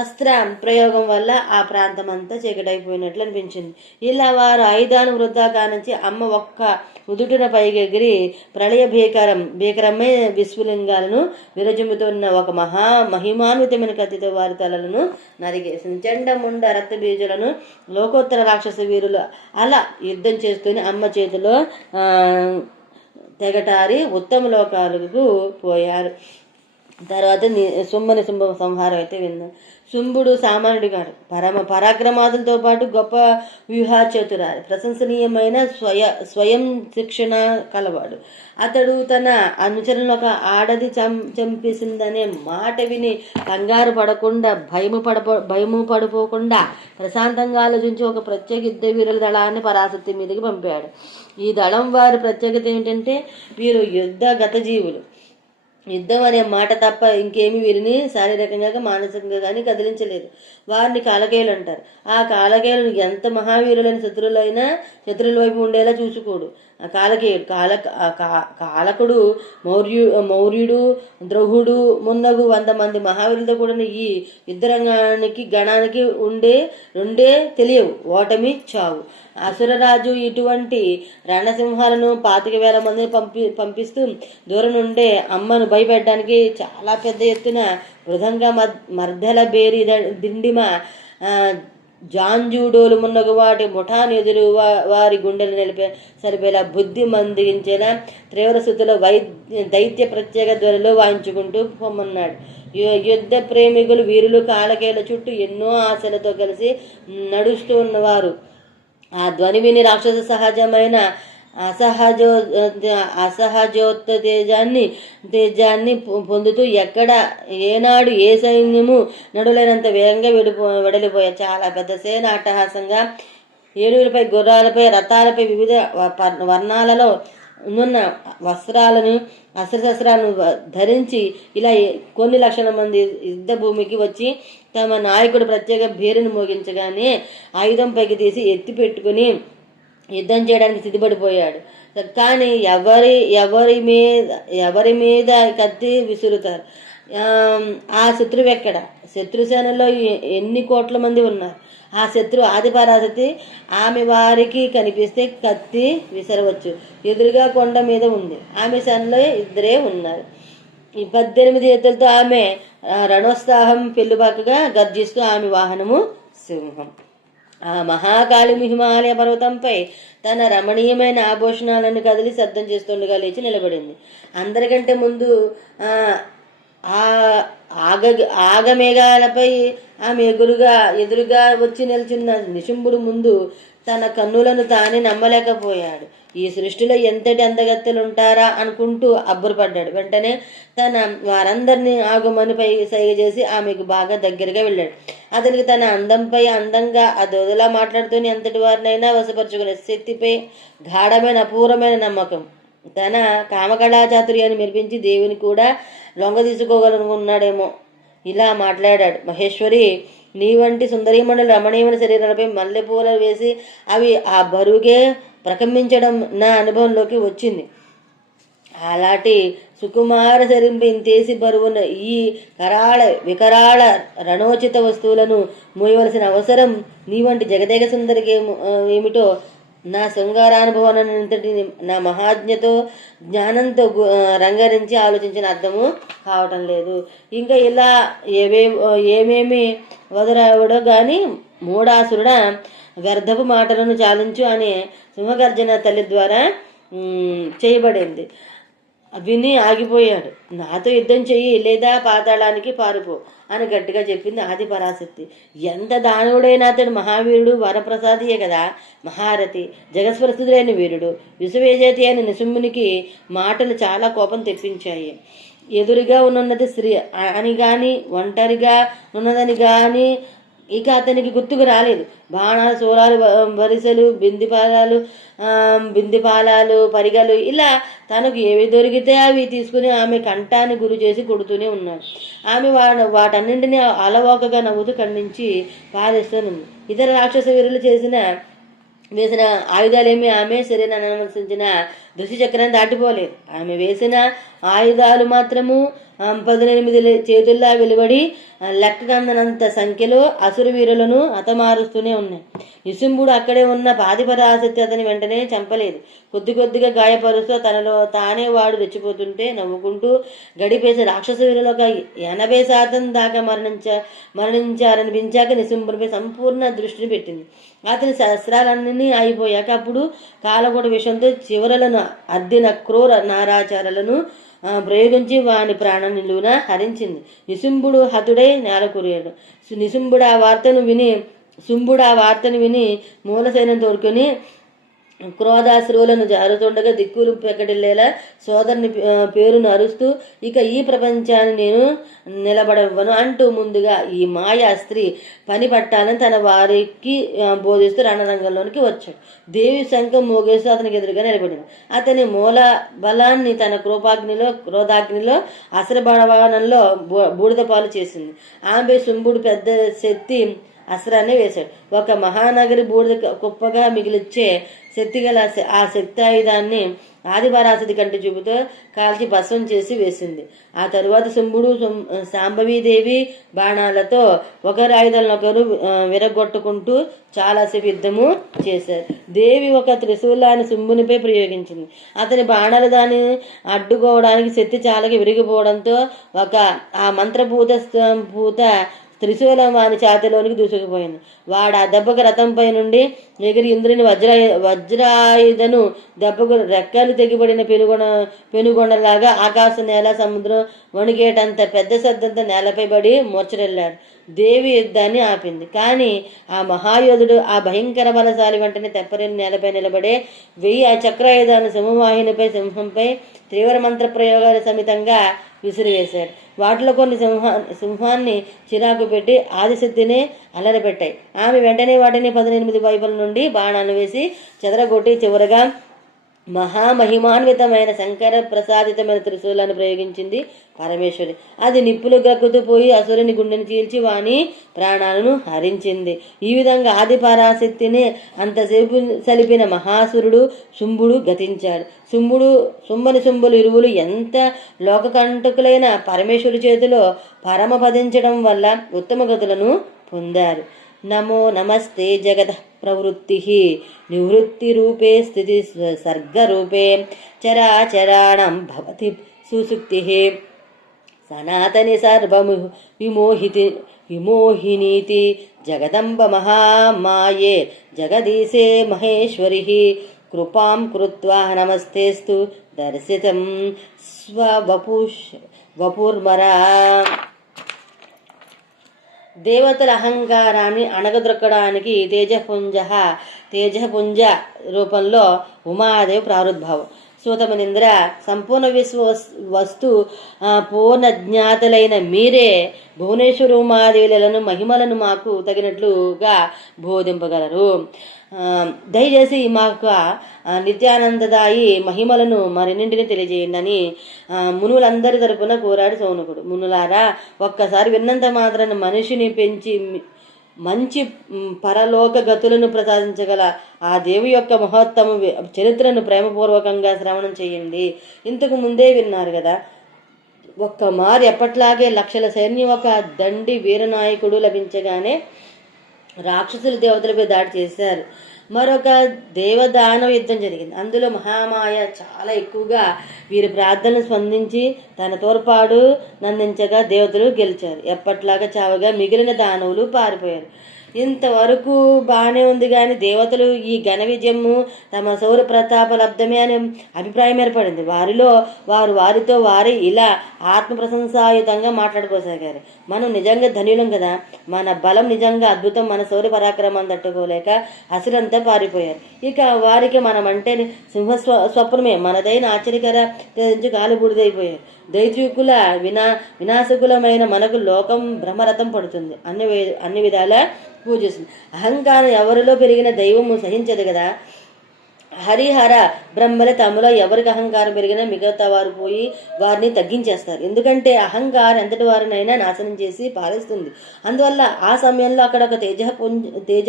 అస్త్ర ప్రయోగం వల్ల ఆ ప్రాంతం అంతా చీకటైపోయినట్లు అనిపించింది. ఇలా వారు ఆయుధాన్ని వృద్ధా కానించి అమ్మ ఒక్క ఉదుటిన పైకెగిరి ప్రళయ భీకరమే విశ్వలింగాలను విరజుముతున్న ఒక మహిమాన్వితమైన కత్తితో వారి తలలను నరిగేసింది. చెండముండ రక్తబీజులను లోకోత్తర రాక్షస వీరులు అలా యుద్ధం చేస్తూనే అమ్మ చేతిలో తెగటారి ఉత్తమ లోకాలకు పోయారు. తర్వాత శుంభని సంహారం అయితే విందాం. శుంభుడు సామాన్యుడు కాడు, పరాక్రమాదులతో పాటు గొప్ప వ్యూహాచతురాలు, ప్రశంసనీయమైన స్వయం శిక్షణ కలవాడు. అతడు తన అనుచరులను ఒక ఆడది చంపేసిందనే మాట విని కంగారు పడకుండా భయము పడిపోకుండా ప్రశాంతంగా ఆలోచించి ఒక ప్రత్యేక యుద్ధ వీరుల దళాన్ని పరాశక్తి మీదకి పంపాడు. ఈ దళం వారి ప్రత్యేకత ఏమిటంటే వీరు గత జీవులు. యుద్ధం అనే మాట తప్ప ఇంకేమీ వీరిని శారీరకంగా మానసికంగా కానీ కదిలించలేదు. వారిని కాలకేయులు అంటారు. ఆ కాలకేయులను ఎంత మహావీరులైన శత్రువుల వైపు ఉండేలా చూసుకోడు. కాలకేయుడు కాలకుడు మౌర్యుడు ద్రోహుడు మున్నగు 100 మంది మహావీరులతో కూడిన ఈ యుద్ధరంగానికి గణానికి రెండే తెలియవు, ఓటమి చావు. అసురరాజు ఇటువంటి రణసింహాలను 25,000 మందిని పంపిస్తూ దూరం నుండే అమ్మను భయపెట్టడానికి చాలా పెద్ద ఎత్తున మృదంగ మర్దల బేరి దిండిమ జాంజూడోలు మున్నగు వాటి ముఠాను ఎదురు వారి గుండెలు నిలిపే సరిపోయేలా బుద్ధి మందించిన త్రివరసుతుల దైత్య ప్రత్యేక ధ్వనిలో వాయించుకుంటూ పొమ్మన్నాడు. యుద్ధ ప్రేమికులు వీరులు కాలకేల చుట్టూ ఎన్నో ఆశలతో కలిసి నడుస్తూ ఉన్నవారు ఆ ధ్వని విని రాక్షస సహజమైన అసహజోత్త తేజాన్ని పొందుతూ ఏనాడు ఏ సైన్యము నడులైనంత వేగంగా వెడలిపోయారు. చాలా పెద్ద సేన అట్టహాసంగా ఏనుగులపై, గుర్రాలపై, రథాలపై వివిధ వర్ణాలలో ఉన్న వస్త్రాలను అస్త్రశస్త్రాలను ధరించి ఇలా కొన్ని లక్షల మంది యుద్ధ భూమికి వచ్చి తమ నాయకుడు ప్రత్యేక భేరును మోగించగానే ఆయుధం పైకి తీసి ఎత్తి పెట్టుకుని యుద్ధం చేయడానికి సిద్ధపడిపోయాడు. కానీ ఎవరి మీద కత్తి విసురుతారు. ఆ శత్రువు ఎక్కడ? శత్రుసేనలో ఎన్ని కోట్ల మంది ఉన్నారు. ఆ శత్రు ఆదిపరాశక్తి ఆమె వారికి కనిపిస్తే కత్తి విసరవచ్చు. ఎదురుగా కొండ మీద ఉంది. ఆమె సేనలో 2 ఉన్నారు. ఈ 18 ఎత్తులతో ఆమె రణోత్సాహం పెళ్లిబాకుగా గర్జిస్తూ ఆమె వాహనము సింహం. ఆ మహాకాళి హిమాలయ పర్వతంపై తన రమణీయమైన ఆభూషణాలను కదిలి శబ్దం చేస్తుండగా లేచి నిలబడింది. అందరికంటే ముందు ఆగమేఘాలపై ఆమె ఎదురుగా వచ్చి నిల్చున్న నిశుంభుడు ముందు తన కన్నులను తానే నమ్మలేకపోయాడు. ఈ సృష్టిలో ఎంతటి అందగత్తెలుంటారా అనుకుంటూ అబ్బురపడ్డాడు. వెంటనే తన వారందరినీ ఆగుమని సైగ చేసి ఆమెకు బాగా దగ్గరగా వెళ్ళాడు. అతనికి తన అందంపై అందంగా అదోదలా మాట్లాడుతూనే ఎంతటి వారినైనా వశపరుచుకునే శక్తిపై గాఢమైన అపూర్వమైన నమ్మకం. తన కామకళాచాతుర్యాన్ని మెరిపించి దేవుని కూడా లొంగ తీసుకోగలనుకున్నాడేమో. ఇలా మాట్లాడాడు. మహేశ్వరి, నీ వంటి సుందరీమణులు రమణీయమైన శరీరాలపై మల్లెపూల వేసి అవి ఆ బరువుకే ప్రకంపించడం నా అనుభవంలోకి వచ్చింది. అలాంటి సుకుమార శరీరంపై ఇంతేసి బరువున్న ఈ వికరాళ రణోచిత వస్తువులను మోయవలసిన అవసరం నీ వంటి జగదేక సుందరికి ఏమిటో నా శృంగారానుభవాన్నంతటి నా మహాజ్ఞతో జ్ఞానంతో రంగరించి ఆలోచించిన అర్థము కావటం లేదు. ఇంకా ఇలా ఏమేమి వదరావడో గాని మూఢాసురుడ వ్యర్థపు మాటలను చాలించు అనే సింహగర్జన తల్లి ద్వారా చేయబడింది. విని ఆగిపోయాడు. నాతో యుద్ధం చెయ్యి, లేదా పాతాళానికి పారిపో అని గట్టిగా చెప్పింది ఆది పరాశక్తి. ఎంత దానవుడైన అతడు మహావీరుడు, వరప్రసాదియే కదా. మహారథి, జగత్ప్రసిద్ధుడైన వీరుడు, విశ్వవేజేతి అయిన నిశుంభునికి మాటలు చాలా కోపం తెప్పించాయి. ఎదురుగా ఉన్నది స్త్రీ అని కానీ ఒంటరిగా ఉన్నదని కానీ ఇక అతనికి గుర్తుకు రాలేదు. బాణాలు, సోలాలు, వరిసెలు, బిందిపాలాలు, పరిగలు ఇలా తనకు ఏవి దొరికితే అవి తీసుకుని ఆమె కంఠాన్ని గురి చేసి కొడుతూనే ఉన్నాడు. ఆమె వాటన్నింటినీ అలవోకగా నవ్వుతూ ఖండించి పాలిస్తూనుంది. ఇతర రాక్షస వీరులు వేసిన ఆయుధాలేమి ఆమె శరీరాన్ని అనుమతించిన దుశ్చక్రాన్ని దాటిపోలేదు. ఆమె వేసిన ఆయుధాలు మాత్రము 18 చేతుల్లా వెలువడి లెక్కకందనంత సంఖ్యలో అసురు వీరులను హతమారుస్తూనే ఉన్నాయి. నిశుంభుడు అక్కడే ఉన్న పాతిపరాశక్తి అతని వెంటనే చంపలేదు. కొద్దిగా గాయపరుస్తూ తనలో తానే వాడు రెచ్చిపోతుంటే నవ్వుకుంటూ గడిపేసి రాక్షస వీరులు ఒక 80% దాకా మరణించారనిపించాక నిశుంభుడిపై సంపూర్ణ దృష్టిని పెట్టింది. అతని శస్త్రాలన్నీ అయిపోయాక అప్పుడు కాలగొడ విషయంతో చివరలను అద్దిన క్రూర నారాచారాలను ప్రయోగించి వాని ప్రాణం నిలువున హరించింది. నిశుంభుడు హతుడై నేలకూరాడు. శుంభుడు ఆ వార్తను విని మూలసైన్యం తోడుకొని క్రోధాశ్రువులను జారుతుండగా దిక్కులు పెక్కడిల్లేలా సోదరుని పేరును అరుస్తూ ఇక ఈ ప్రపంచాన్ని నేను నిలబడవను అంటూ ముందుగా ఈ మాయా స్త్రీ పని పట్టాలని తన వారికి బోధిస్తూ రణరంగంలోనికి వచ్చాడు. దేవి శంఖం మోగేస్తూ అతనికి ఎదురుగా నిలబడింది. అతని మూల బలాన్ని తన క్రోధాగ్నిలో అసరబడవనంలో బూడిద పాలు చేసింది. ఆమె శుంభుడు పెద్ద శక్తి అస్త్రాన్ని వేశాడు. ఒక మహానగరి బూడిద కుప్పగా మిగిలిచ్చే శక్తిగల ఆ శక్తాయుధాన్ని ఆదిపరాశక్తి కంటి చూపుతో కాల్చి భస్వం చేసి వేసింది. ఆ తరువాత శుంభుడు శాంభవీదేవి బాణాలతో ఒకరి ఆయుధాలను ఒకరు విరగొట్టుకుంటూ చాలాసేపు యుద్ధము చేశారు. దేవి ఒక త్రిశూలాన్ని శుంభునిపై ప్రయోగించింది. అతని బాణాలు దాన్ని అడ్డుకోవడానికి శక్తి చాలా విరిగిపోవడంతో ఆ మంత్రపూత త్రిశూలం వాని ఛాతిలోనికి దూసుకుపోయింది. వాడు ఆ దెబ్బకు రథంపై నుండి ఎగిరి ఇంద్రుని వజ్రాయుధను దెబ్బకు రెక్కలు తెగిపడిన పెనుగొండలాగా ఆకాశం, నేల, సముద్రం వణికేటంత పెద్ద శబ్దంతో నేలపై పడి మూర్ఛరెళ్ళాడు. దేవి యుద్ధాన్ని ఆపింది. కానీ ఆ మహాయోధుడు ఆ భయంకర బలశాలి వెంటనే తెప్పరిని నేలపై నిలబడే 1000 చక్రాయుధాలను సింహంపై తీవ్ర మంత్ర ప్రయోగాల సమితంగా విసిరివేశాడు. వాటిలో కొన్ని సింహాన్ని చిరాకు పెట్టి ఆదిశక్తిని అలరపెట్టాయి. ఆమె వెంటనే వాటిని 18 వైపుల నుండి బాణాలు వేసి చెదరగొట్టి చివరగా మహామహిమాన్వితమైన శంకర ప్రసాదితమైన త్రిశూలాన్ని ప్రయోగించింది పరమేశ్వరి. అది నిప్పులు గ్రక్కుతూ పోయి అసురుని గుండెని చీల్చి వాని ప్రాణాలను హరించింది. ఈ విధంగా ఆది పరాశక్తిని అంతసేపు సలిపిన మహాసురుడు శుంభుడు గతించాడు. శుంభులు ఇరువులు ఎంత లోకకంటకులైన పరమేశ్వరి చేతిలో పరమపదించడం వల్ల ఉత్తమ గతులను పొందారు. నమో నమస్తే జగత ప్రవృత్తి నివృత్తి రూపే స్థితి సర్గరూపే చరాచరాణం భవతి సుసుక్తి సనాతని సర్వము విమోహినీతి జగదంబ మహామాయే జగదీశే మహేశ్వరి కృపాం కృత్వా నమస్తేస్తు దర్శితం స్వవపుర్మరా. దేవతల అహంకారాన్ని అణగద్రొక్కడానికి తేజపుంజ రూపంలో ఉమాదేవి ప్రారుద్భావం. సూతమునింద్ర, సంపూర్ణ వస్తు పూర్ణజ్ఞాతులైన మీరే భువనేశ్వర ఉమాదేవులను మహిమలను మాకు తగినట్లుగా బోధింపగలరు. దయచేసి మాకు నిత్యానందదాయి మహిమలను మరిన్నింటిని తెలియజేయండి అని మునులందరి తరపున కోరాడు సౌనకుడు. మునులారా, ఒక్కసారి విన్నంత మాత్రాన మనిషిని పెంచి మంచి పరలోక గతులను ప్రసాదించగల ఆ దేవి యొక్క మహోత్తమ చరిత్రను ప్రేమపూర్వకంగా శ్రవణం చేయండి. ఇంతకు ముందే విన్నారు కదా. ఒక్క మారు ఎప్పట్లాగే లక్షల సైన్యం ఒక దండి వీరనాయకుడు లభించగానే రాక్షసులు దేవతలపై దాడి చేశారు. మరొక దేవదానవ యుద్ధం జరిగింది. అందులో మహామాయ చాలా ఎక్కువగా వీరి ప్రార్థనలు స్పందించి తన తోడ్పాటు నందించగా దేవతలు గెలిచారు. ఎప్పట్లాగా చావగా మిగిలిన దానవులు పారిపోయారు. ఇంతవరకు బాగానే ఉంది, కానీ దేవతలు ఈ ఘన విజయము తమ సౌర ప్రతాప లబ్ధమే అనే అభిప్రాయం ఏర్పడింది. వారితో వారే ఇలా ఆత్మ ప్రశంసాయుతంగా మాట్లాడుకోసాగారు. మనం నిజంగా ధన్యులం కదా, మన బలం నిజంగా అద్భుతం, మన శౌర్య పరాక్రమాన్ని తట్టుకోలేక అసురంతా పారిపోయారు. ఇక వారికి మనం అంటే స్వప్నమే, మనదైన ఆశ్చర్యకర తెంచి కాలు బూడిదైపోయారు. దైత్యుకుల వినాశకులమైన మనకు లోకం భ్రమరథం పడుతుంది, అన్ని విధాలా పూజిస్తుంది. అహంకారం ఎవరిలో పెరిగిన దైవము సహించదు కదా. హరిహర బ్రహ్మల తమలో ఎవరికి అహంకారం పెరిగినా మిగతా వారు పోయి వారిని తగ్గించేస్తారు. ఎందుకంటే అహంకారం ఎంతటి వారినైనా నాశనం చేసి పాలిస్తుంది. అందువల్ల ఆ సమయంలో అక్కడ ఒక తేజ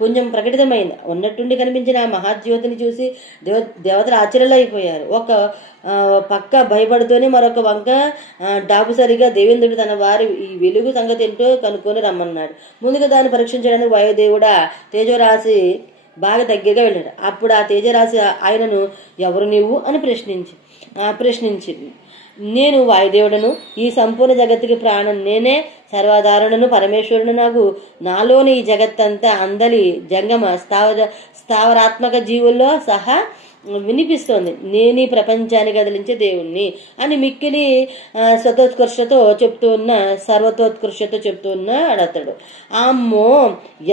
పుంజం ప్రకటితమైంది. ఉన్నట్టుండి కనిపించిన ఆ మహాజ్యోతిని చూసి దేవతలు ఆశ్చర్యలైపోయారు. ఒక పక్క భయపడుతూనే మరొక వంక డాబుసరిగా దేవేంద్రుడు తన వారి ఈ వెలుగు సంగతి ఏంటో కనుక్కొని రమ్మన్నాడు. ముందుగా దాన్ని పరీక్షించడానికి వాయుదేవుడా తేజోరాశి బాగా దగ్గరగా వెళ్ళాడు. అప్పుడు ఆ తేజరాశి ఆయనను ఎవరు నీవు అని ప్రశ్నించింది. నేను వాయుదేవుడను, ఈ సంపూర్ణ జగత్తుకి ప్రాణం నేనే, సర్వాధారణను పరమేశ్వరుడు నాకు. నాలోని ఈ జగత్తంతా అందలి జంగమ స్థావరాత్మక జీవుల్లో సహా వినిపిస్తోంది. నేను ఈ ప్రపంచాన్ని కదిలించే దేవుణ్ణి అని మిక్కిలి సర్వతోత్కృష్టతో చెప్తూ ఉన్నాడు అతడు. అమ్మో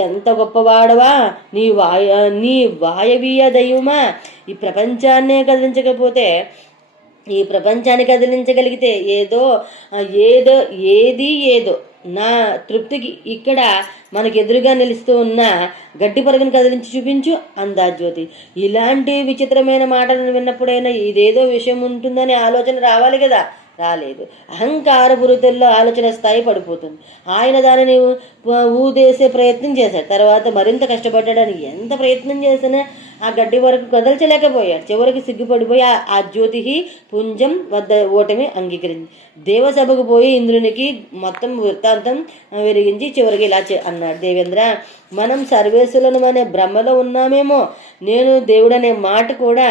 ఎంత గొప్పవాడవా నీ వాయవీయ దైవమా, ఈ ప్రపంచాన్నే కదిలించకపోతే, ఈ ప్రపంచాన్ని కదిలించగలిగితే ఏదో నా తృప్తికి ఇక్కడ మనకు ఎదురుగా నిలుస్తూ ఉన్న గడ్డి పరుగును కదిలించి చూపించు అందాజ్యోతి. ఇలాంటి విచిత్రమైన మాటలను విన్నప్పుడైనా ఇదేదో విషయం ఉంటుందని ఆలోచన రావాలి కదా, రాలేదు. అహంకార పురుతుల్లో ఆలోచన స్థాయి పడిపోతుంది. ఆయన దానిని ఊదేసే ప్రయత్నం చేశాడు. తర్వాత మరింత కష్టపడ్డాడని ఎంత ప్రయత్నం చేసినా ఆ గడ్డి వరకు కదల్చలేకపోయాడు. చివరికి సిగ్గుపడిపోయి ఆ జ్యోతి పుంజం వద్ద ఓటమి అంగీకరించింది. దేవసభకు పోయి ఇంద్రునికి మొత్తం వృత్తాంతం విరిగించి చివరికి ఇలా అన్నాడు. దేవేంద్ర, మనం సర్వేశ్వరులను అనే భ్రమలో ఉన్నామేమో. నేను దేవుడనే మాట కూడా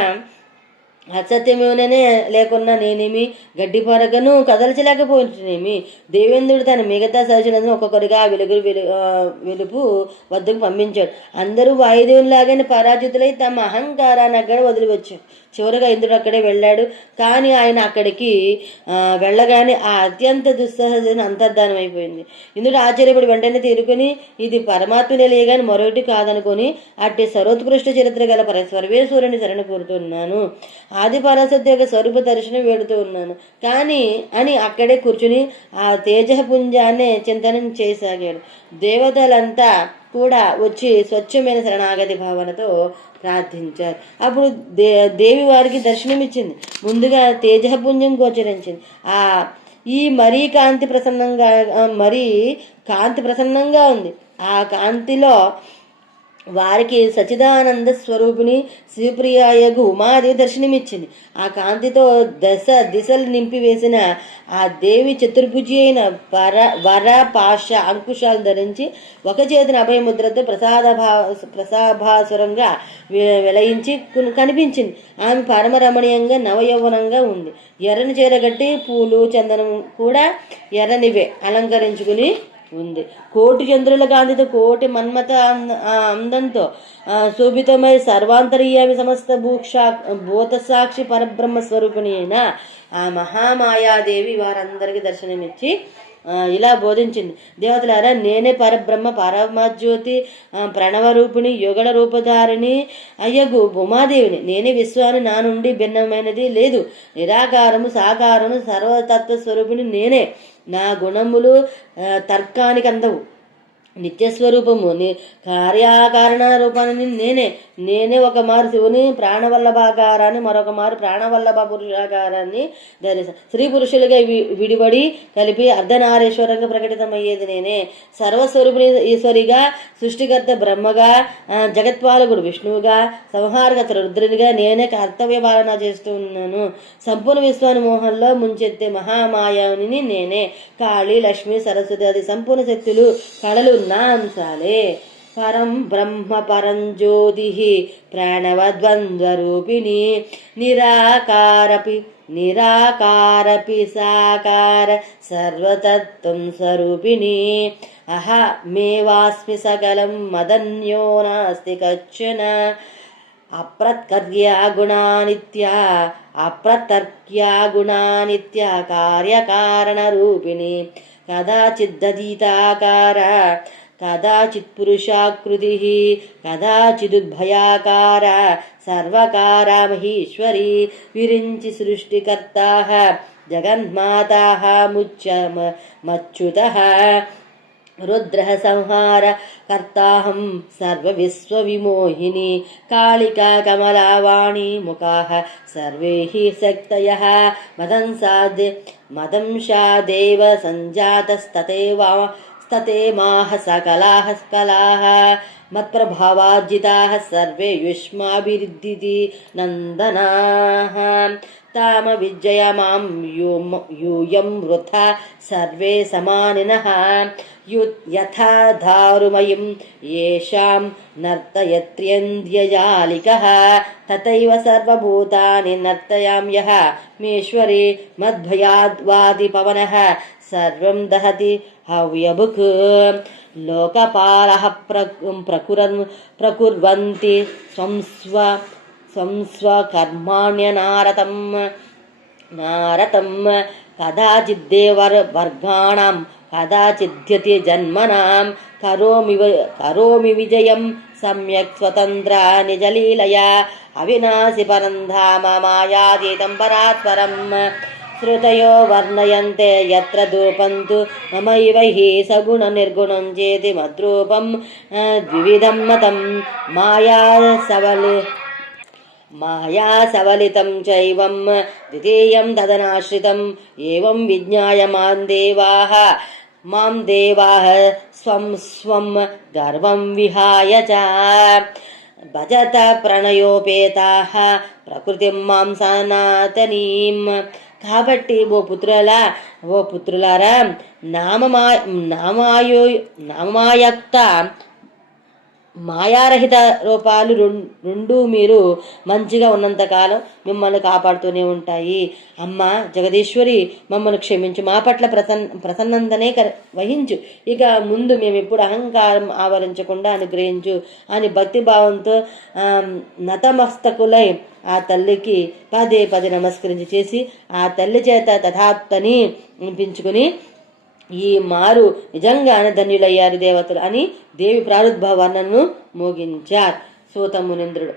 అసత్యమేమనే లేకున్నా నేనేమి గడ్డి పరగను కదల్చలేకపోతున్నానేమి. దేవేంద్రుడు తన మిగతా సహచరులను ఒక్కొక్కరిగా వెలుపు వద్దకు పంపించాడు. అందరూ వాయుదేవునిలాగానే పరాజితులై తమ అహంకారాన్ని అక్కడ వదిలివచ్చారు. చివరిగా ఇంద్రుడు అక్కడే వెళ్ళాడు. కానీ ఆయన అక్కడికి వెళ్ళగానే ఆ అత్యంత దుస్సహజన అంతర్ధానం అయిపోయింది. ఇంద్రుడు ఆశ్చర్యపడి వెంటనే తీరుకొని ఇది పరమాత్మనే లేగాని మరొకటి కాదనుకొని అట్టి సర్వోత్కృష్ట చరిత్ర గల సర్వేశ్వరుని శరణ కోరుతున్నాను, ఆది పరాశక్తి యొక్క స్వరూప దర్శనం వేడుతూ ఉన్నాను కానీ అని అక్కడే కూర్చుని ఆ తేజపుంజాన్ని చింతనం చేయసాగాడు. దేవతలంతా కూడా వచ్చి స్వచ్ఛమైన శరణాగతి భావనతో ప్రార్థించారు. అప్పుడు దేవి వారికి దర్శనమిచ్చింది. ముందుగా తేజపుంజం గోచరించింది. ఈ మరీ కాంతి ప్రసన్నంగా ఉంది. ఆ కాంతిలో వారికి సచిదానంద స్వరూపిణి శివప్రియాయగు ఉమాదేవి దర్శనమిచ్చింది. ఆ కాంతితో దిశలు నింపివేసిన ఆ దేవి చతుర్భుజి అయిన వర పాశ అంకుశాలు ధరించి ఒక చేతిని అభయముద్రతో ప్రసాభాసురంగా వెలయించి కనిపించింది. ఆమె పరమరమణీయంగా నవయౌవనంగా ఉంది. ఎర్రని చీరగట్టి పూలు చందనం కూడా ఎర్రనివే అలంకరించుకుని ఉంది. కోటి చంద్రుల కాంతితో కోటి మన్మత అందంతో శోభితమై సర్వాంతర్యామి సమస్త భూతసాక్షి పరబ్రహ్మ స్వరూపిణి అయిన ఆ మహామాయాదేవి వారందరికీ దర్శనమిచ్చి ఇలా బోధించింది. దేవతలారా, నేనే పరబ్రహ్మ పరమజ్యోతి ప్రణవరూపిణి యుగణ రూపధారిణి అయ్యగు ఉమాదేవిని. నేనే విశ్వాన్ని, నా నుండి భిన్నమైనది లేదు. నిరాకారము సాకారము సర్వతత్వ స్వరూపిణి నేనే. నా గుణములు తర్కానికి అందవు. నిత్యస్వరూపము కార్యాకారణ రూపాన్ని నేనే ఒక మారు శివుని ప్రాణవల్లభాకారాన్ని, మరొక మారు ప్రాణవల్లభ పురుషాకారాన్ని ధరిస్తాను. స్త్రీ పురుషులుగా విడిబడి కలిపి అర్ధనారీశ్వరంగా ప్రకటితమయ్యేది నేనే. సర్వస్వరూపిణి ఈశ్వరిగా, సృష్టికర్త బ్రహ్మగా, జగత్పాలకుడు విష్ణువుగా, సంహారకర్త రుద్రునిగా నేనే కర్తవ్య పాలన చేస్తూ ఉన్నాను. సంపూర్ణ విశ్వాని మోహంలో ముంచెత్తే మహామాయాని నేనే. కాళీ, లక్ష్మి, సరస్వతి ఆది సంపూర్ణ శక్తులు కళలు నా అంశాలే. పరం బ్రహ్మ పరంజ్యోతి ప్రణవద్వంద్వరూపిణి నిరాకారపి సాకార సర్వతత్వం స్వరూపిణి. అహమేవాస్మి సకలం మదన్యో నాస్తి కచ్చన. అప్రతర్క్యా గుణానిత్య కార్యకారణ రూపిణి కదాచిద్దతీతాకార కదాచిత్ పురుషాకృతి కదాచిదుద్భయాకార సర్వకార మహేశ్వరి విరించి సృష్టికర్తా జగన్మాతా మచ్యుతః రుద్రః సంహార కర్తాహం సర్వవిశ్వవిమోహిని కాళికా కమలావాణి ముఖాః సర్వే హి శక్తయః మదంశాదేవ సంజాతస్తతేమాః సకలాః కలాః మత్ప్రభావార్జితాః సర్వే యుష్మాభిరిద్దితి నందనాః తామ విజయమాం యూయం వృథా సర్వే సమానినః యథా దారుమయం యేషాం నర్తయత్ర్యంద్యజాలికః తథైవ సర్వభూతాని నర్తయామ్యః మేశ్వరే మద్భయాద్వాది పవనః సర్వం దహతి హవ్యభుక్ లోకపాలః ప్రకుర్వంతి స్వంస్వకర్మాణ్యనారతం కదాచిద్దేవర్గాణం కదాచిద్యతి జన్మనాం కరోమి విజయం సమ్యక్ స్వతంత్ర నిజలీలయా అవినాశి పరంధామ మాయాతీతం పరాత్పరం శ్రుతయో వర్ణయంతే యత్ర దూపంతు మమైవ హి సగుణ నిర్గుణం చేతి మద్రూపం ద్వివిధం మతం మాయా సవలితం చైవం ద్వితీయం తదనాశ్రితం ఏవం విజ్ఞాయ మాం దేవాః స్వం గర్వం విహాయ చ భజత ప్రణయోపేతాః ప్రకృతిం మాం సనాతనీం. కాబట్టి ఓ పుత్రులారా నామమాయక్త మాయారహిత రూపాలు రెండు మీరు మంచిగా ఉన్నంతకాలం మిమ్మల్ని కాపాడుతూనే ఉంటాయి. అమ్మ జగదీశ్వరి, మమ్మల్ని క్షమించు, మా పట్ల ప్రసన్నంతనే వహించు, ఇక ముందు మేము ఎప్పుడు అహంకారం ఆవరించకుండా అనుగ్రహించు అని భక్తిభావంతో నతమస్తకులై ఆ తల్లికి పదే నమస్కరించి చేసి ఆ తల్లి చేత తథాత్తని అనిపించుకుని ఈ మారు నిజంగానే ధన్యులయ్యారు దేవతలు అని దేవి ప్రారుద్భవ వర్ణనను మోగించారు. సూతమునింద్రుడు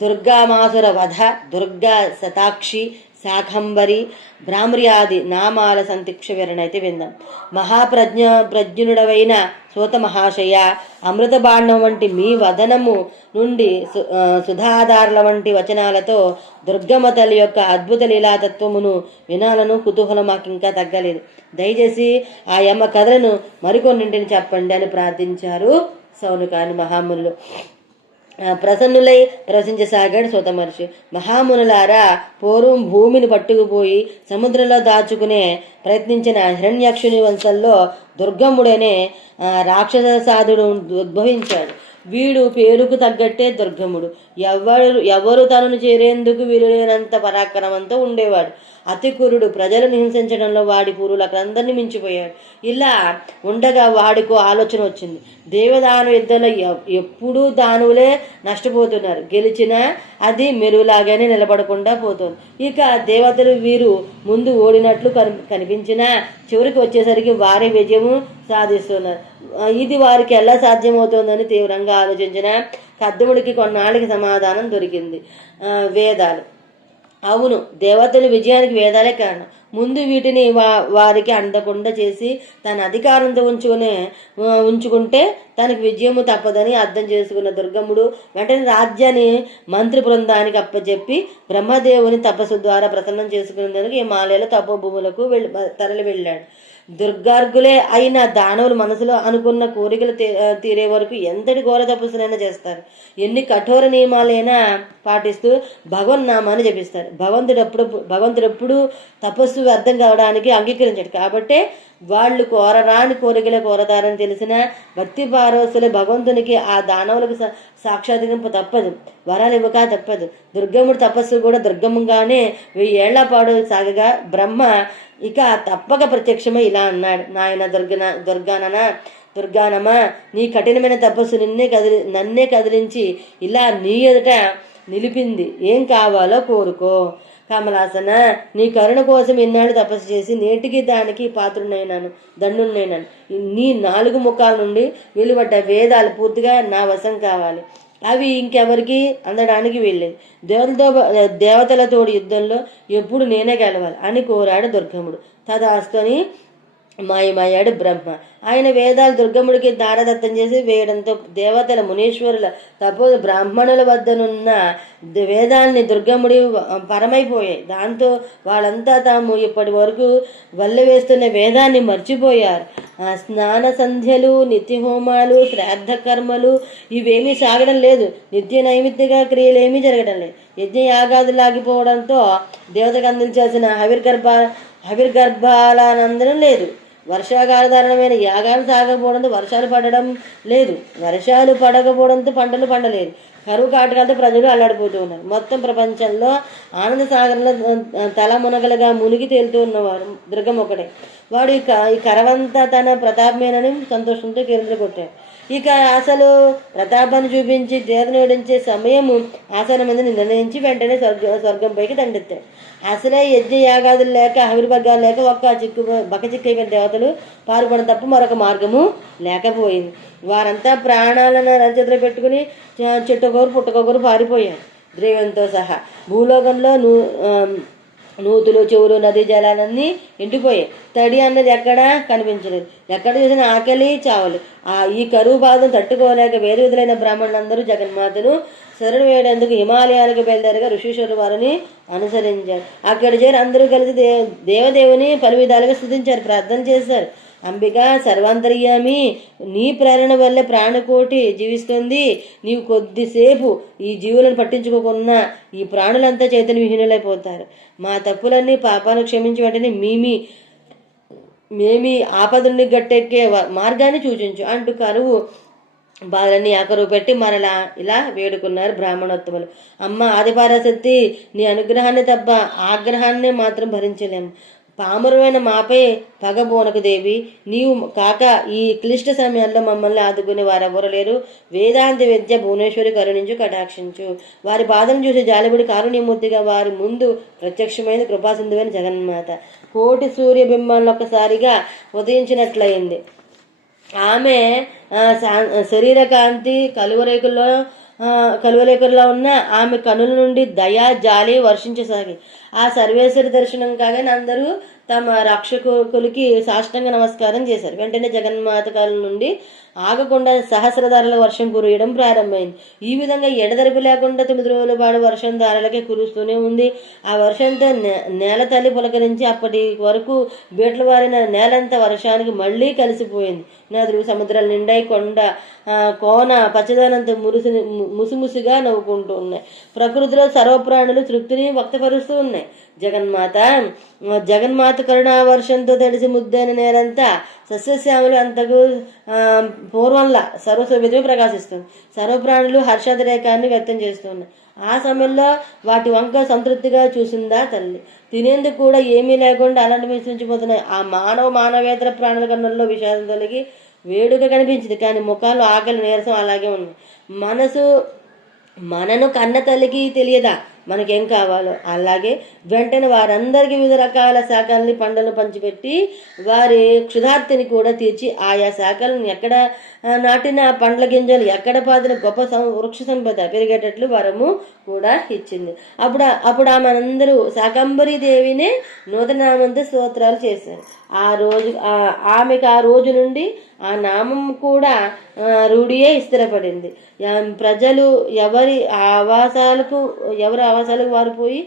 దుర్గామాసుర వధ, దుర్గా శతాక్షి, శాకంబరి, భ్రామ్రియాది నామాల సంతిక్ష వివరణైతే విందాం. ప్రజ్ఞుడవైన సూత మహాశయ, అమృత బాండం వంటి మీ వదనము నుండి సుధాధారుల వంటి వచనాలతో దుర్గమ్మ తల్లి యొక్క అద్భుత లీలాతత్వమును వినాలను కుతూహలం మాకు ఇంకా తగ్గలేదు. దయచేసి ఆ యమ్మ కథలను మరికొన్నింటిని చెప్పండి అని ప్రార్థించారు సౌనకాని మహామునులు. ప్రసన్నులై ప్రవశించసాగాడు సూత మహర్షి. మహామునులారా, పూర్వం భూమిని పట్టుకుపోయి సముద్రంలో దాచుకునే ప్రయత్నించిన హిరణ్యాక్షుని వంశంలో దుర్గముడనే రాక్షస సాధుడు ఉద్భవించాడు. వీడు పేరుకు తగ్గట్టే దుర్గముడు. ఎవరు తనను చేరేందుకు వీలులేనంత పరాక్రమంతో ఉండేవాడు. అతి కురుడు, ప్రజలను హింసించడంలో వాడి పూర్వులకందరినీ మించిపోయాడు. ఇలా ఉండగా వాడికో ఆలోచన వచ్చింది. దేవదాను యుద్ధంలో ఎప్పుడూ దానువులే నష్టపోతున్నారు, గెలిచినా అది మెరువులాగానే నిలబడకుండా పోతుంది. ఇక దేవతలు వీరు ముందు ఓడినట్లు కనిపించినా చివరికి వచ్చేసరికి వారి విజయము సాధిస్తున్నారు. ఇది వారికి ఎలా సాధ్యమవుతోందని తీవ్రంగా ఆలోచించిన కద్దముడికి కొన్నాళ్ళకి సమాధానం దొరికింది. వేదాలు. అవును, దేవతల విజయానికి వేదాలే కారణం. ముందు వీటిని వారికి అందకుండా చేసి తన అధికారంతో ఉంచుకుంటే తనకు విజయము తప్పదని అర్థం చేసుకున్న దుర్గముడు వెంటనే రాజ్యాన్ని మంత్రి బృందానికి అప్పచెప్పి బ్రహ్మదేవుని తపస్సు ద్వారా ప్రసన్నం చేసుకునేందుకు హిమాలయాల తపోభూములకు తరలి వెళ్ళాడు. దుర్గార్గులే అయిన దానవులు మనసులో అనుకున్న కోరికలు తీరే వరకు ఎంతటి ఘోర తపస్సులైనా చేస్తారు. ఎన్ని కఠోర నియమాలైనా పాటిస్తూ భగవన్నామాన్ని జపిస్తారు. భగవంతుడెప్పుడు తపస్సు వ్యర్థం కావడానికి అంగీకరించాడు. కాబట్టే వాళ్ళు కోరరాని కోరికలు కోరతారని తెలిసిన భక్తి పారవశులు భగవంతునికి ఆ దానవులకు సాక్షాత్కరింపు తప్పదు, వరాలు ఇవ్వక తప్పదు. దుర్గముడు తపస్సు కూడా దుర్గమంగానే 1000 ఏళ్ల పాటు సాగగా బ్రహ్మ ఇక తప్పక ప్రత్యక్షమై ఇలా అన్నాడు. నాయన దుర్గానమా, నీ కఠినమైన తపస్సు నన్నే కదిలించి ఇలా నీ ఎదుట నిలిపింది. ఏం కావాలో కోరుకో. కమలాసన, నీ కరుణ కోసం ఇన్నాళ్ళు తపస్సు చేసి నేటికి దానికి పాత్రునైనాను, దండునైనాను. నీ 4 ముఖాల నుండి వెలువడ్డ వేదాలు పూర్తిగా నా వశం కావాలి. అవి ఇంకెవరికి అందడానికి వెళ్ళేది. దేవతలతోడు యుద్ధంలో ఎప్పుడు నేనే గెలవాలి అని కోరాడు దుర్గముడు. తదాస్తు అని మాయమయ్యాడు బ్రహ్మ. ఆయన వేదాలు దుర్గముడికి దారదత్తం చేసి వేయడంతో దేవతల, మునీశ్వరుల, బ్రాహ్మణుల వద్దనున్న వేదాల్ని దుర్గముడి పరమైపోయాయి. దాంతో వాళ్ళంతా తాము ఇప్పటి వరకు వల్లె వేస్తున్న వేదాన్ని మర్చిపోయారు. స్నాన సంధ్యలు, నిత్యహోమాలు, శ్రాద్ధ కర్మలు ఇవేమీ సాగడం లేదు. నిత్య నైమిత్తిక క్రియలు ఏమీ జరగడం లేదు. యజ్ఞ యాగాదులు ఆగిపోవడంతో దేవతకు అందించాల్సిన హవిర్గర్భాలనందనం లేదు. వర్షాకాలధారణమైన యాగాలు సాగకపోవడంతో వర్షాలు పడడం లేదు. వర్షాలు పడకపోవడంతో పంటలు పండలేదు. కరువు కాటకాలతో ప్రజలు అల్లాడిపోతూ ఉన్నారు. మొత్తం ప్రపంచంలో ఆనంద సాగరంలో తలమునగలుగా మునిగి తేలుతూ ఉన్నవారు దుర్గం ఒకటే. వాడు ఈ కరవంతా తన ప్రతాపమేనని సంతోషంతో కేంద్ర కొట్టాడు. ఇక అసలు ప్రతాపాన్ని చూపించి దేవతను ఓడించే సమయము ఆసనమంది నిర్ణయించి వెంటనే స్వర్గంపైకి దండెత్తాడు. అసలే యజ్ఞ యాగాదులు లేక, ఆవిర్భాగాలు లేక బకచిక్కైన దేవతలు పాల్పడడం తప్ప మరొక మార్గము లేకపోయింది. వారంతా ప్రాణాలను రచతలు పెట్టుకుని చెట్టుకొకరు పుట్టకొకరు పారిపోయారు ద్రవ్యంతో సహా. భూలోకంలో నూతులు, చెవులు, నదీ జలాలన్నీ ఎండిపోయాయి. తడి అన్నది ఎక్కడా కనిపించలేదు. ఎక్కడ చూసిన ఆకలి, చావలు. ఈ కరువు బాధను తట్టుకోలేక వేదవిధులైన బ్రాహ్మణులందరూ జగన్మాతను శరణు వేయడానికి హిమాలయాలకు బయలుదేరగా ఋషీశ్వరులు వారిని అనుసరించారు. అక్కడ చేరి అందరూ కలిసి దేవదేవుని పలు విధాలుగా స్తుతించారు, ప్రార్థన చేశారు. అంబిక సర్వాంతర్యామి, నీ ప్రేరణ వల్ల ప్రాణకోటి జీవిస్తుంది. నీవు కొద్దిసేపు ఈ జీవులను పట్టించుకోకున్నా ఈ ప్రాణులంతా చైతన్య విహీనులైపోతారు. మా తప్పులన్నీ పాపాలను క్షమించి వెంటనే మేమీ ఆపదల్ని గట్టెక్కే మార్గాన్ని సూచించు అంటూ కరువు బాధలన్నీ ఆకరువు పెట్టి మరలా ఇలా వేడుకున్నారు బ్రాహ్మణోత్తములు. అమ్మ ఆదిపరాశక్తి, నీ అనుగ్రహాన్ని తప్ప ఆగ్రహాన్ని మాత్రం భరించలేము. పామరమైన మాపై పగబోనకు దేవి. నీవు కాక ఈ క్లిష్ట సమయాల్లో మమ్మల్ని ఆదుకునే వారెవరు లేరు. వేదాంత విద్య భువనేశ్వరి కరుణించు, కటాక్షించు. వారి బాధను చూసి జాలిబడి కారుణ్యమూర్తిగా వారి ముందు ప్రత్యక్షమైన కృపాసింధువైన జగన్మాత కోటి సూర్యబింబాలను ఒక్కసారిగా ఉదయించినట్లయింది. ఆమె శరీరకాంతి కలువరేకుల్లో ఉన్న ఆమె కనుల నుండి దయా, జాలి వర్షించసాగి. ఆ సర్వేశ్వరి దర్శనం కాగానే అందరూ తమ రక్షకులకి సాష్టాంగ నమస్కారం చేశారు. వెంటనే జగన్మాత కాలం నుండి ఆగకుండా సహస్రధారల వర్షం కురియడం ప్రారంభమైంది. ఈ విధంగా ఎడతెరిపి లేకుండా 9 రోజుల పాటు వర్షం ధారలకే కురుస్తూనే ఉంది. ఆ వర్షంతో నేల తల్లి పులకరించి అప్పటి వరకు బీటలు వారిన నేలంతా వర్షానికి మళ్ళీ కలిసిపోయింది. నదులు, సముద్రాలు నిండాయి. కోన పచ్చదనంతో ముసిముసిగా నవ్వుకుంటూ ఉన్నాయి. ప్రకృతిలో సర్వప్రాణులు తృప్తిని వ్యక్తపరుస్తూ ఉన్నాయి. జగన్మాత కరుణావర్షంతో తడిసి ముద్దైన నేలంతా సస్యశ్యాములు అంతకు పూర్వంలా సర్వశోభితమై ప్రకాశిస్తుంది. సర్వప్రాణులు హర్షాతిరేకాన్ని వ్యక్తం చేస్తున్నాయి. ఆ సమయంలో వాటి వంక సంతృప్తిగా చూసిందా తల్లి. తినేందుకు కూడా ఏమీ లేకుండా అలాంటి విశ్రించిపోతున్నాయి. ఆ మానవేతర ప్రాణుల కన్నుల్లో విషాదం తొలగి వేడుక కనిపించింది. కానీ ముఖాలు ఆకలి, నీరసం అలాగే ఉన్నాయి. మనను కన్న తల్లికి తెలియదా మనకేం కావాలో? అలాగే వెంటనే వారందరికీ వివిధ రకాల శాఖల్ని, పండ్లను పంచిపెట్టి వారి క్షుధార్తిని కూడా తీర్చి ఆయా శాఖలను ఎక్కడ నాటిన పండ్ల గింజలు ఎక్కడ పాతిన గొప్ప వృక్ష సంపద పెరిగేటట్లు వరము కూడా ఇచ్చింది. అప్పుడు ఆమె శాకంబరీ దేవినే నూతనామంతో స్తోత్రాలు చేశారు. ఆమెకు ఆ రోజు నుండి ఆ నామం కూడా రూఢియే స్థిరపడింది. ప్రజలు ఎవరి ఆవాసాలకు వారు పోయి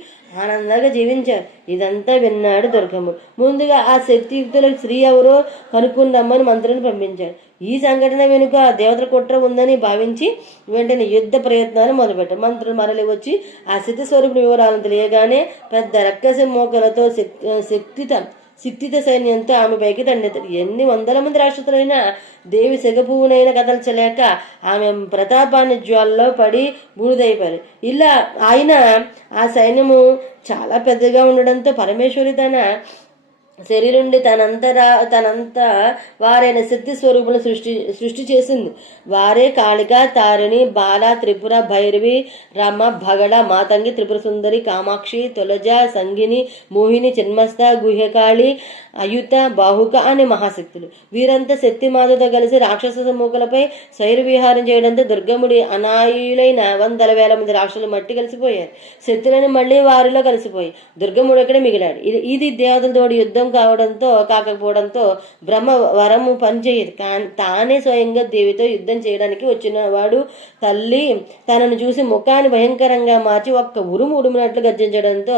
ఆనందంగా జీవించారు. ఇదంతా విన్నాడు దుర్గముడు. ముందుగా ఆ శక్తియుక్తులకు స్త్రీ ఎవరో కనుక్కున్నామని మంత్రులను పంపించాడు. ఈ సంఘటన వెనుక దేవతల కుట్ర ఉందని భావించి వెంటనే యుద్ధ ప్రయత్నాలు మొదలుపెట్టారు. మంత్రులు మరలి వచ్చి ఆ సిద్ధ స్వరూపుని వివరాలను తెలియగానే పెద్ద రక్కసి మోకలతో శక్తిత సైన్యంతో ఆమె పైకి దండెత్తారు. ఎన్ని వందల మంది రాక్షసులైనా దేవి సెగపువ్వునైనా కదల్చలేక ఆమె ప్రతాపాన్ని జ్వాలలో పడి బూడిదైపోయారు. ఇలా ఆయన ఆ సైన్యము చాలా పెద్దగా ఉండడంతో పరమేశ్వరి తన శరీరుండి తనంత వారైన శక్తి స్వరూపులను సృష్టి చేసింది. వారే కాళిక, తారిణి, బాల, త్రిపుర, భైరవి, రమ, భగడ, మాతంగి, త్రిపుర సుందరి, కామాక్షి, తొలజ, సంగిని, మోహిని, చిన్మస్త, గుహ్యకాళి, అయుత, బాహుక అనే మహాశక్తులు. వీరంతా శక్తి మాతతో కలిసి రాక్షస సమూహలపై శైర విహారం చేయడంతో దుర్గముడి అనాయులైన 100,000 మంది రాక్షసులు మట్టి కలిసిపోయారు. శక్తులని మళ్ళీ వారిలో కలిసిపోయి దుర్గముడు అక్కడే మిగిలాడు. ఇది దేవతలతో యుద్ధం కాకపోవడంతో బ్రహ్మ వరము పనిచేయదు. తానే స్వయంగా దేవితో యుద్ధం చేయడానికి వచ్చిన వాడు తల్లి తనను చూసి ముఖాన్ని భయంకరంగా మార్చి ఒక్క ఉరుమునట్లు గర్జించడంతో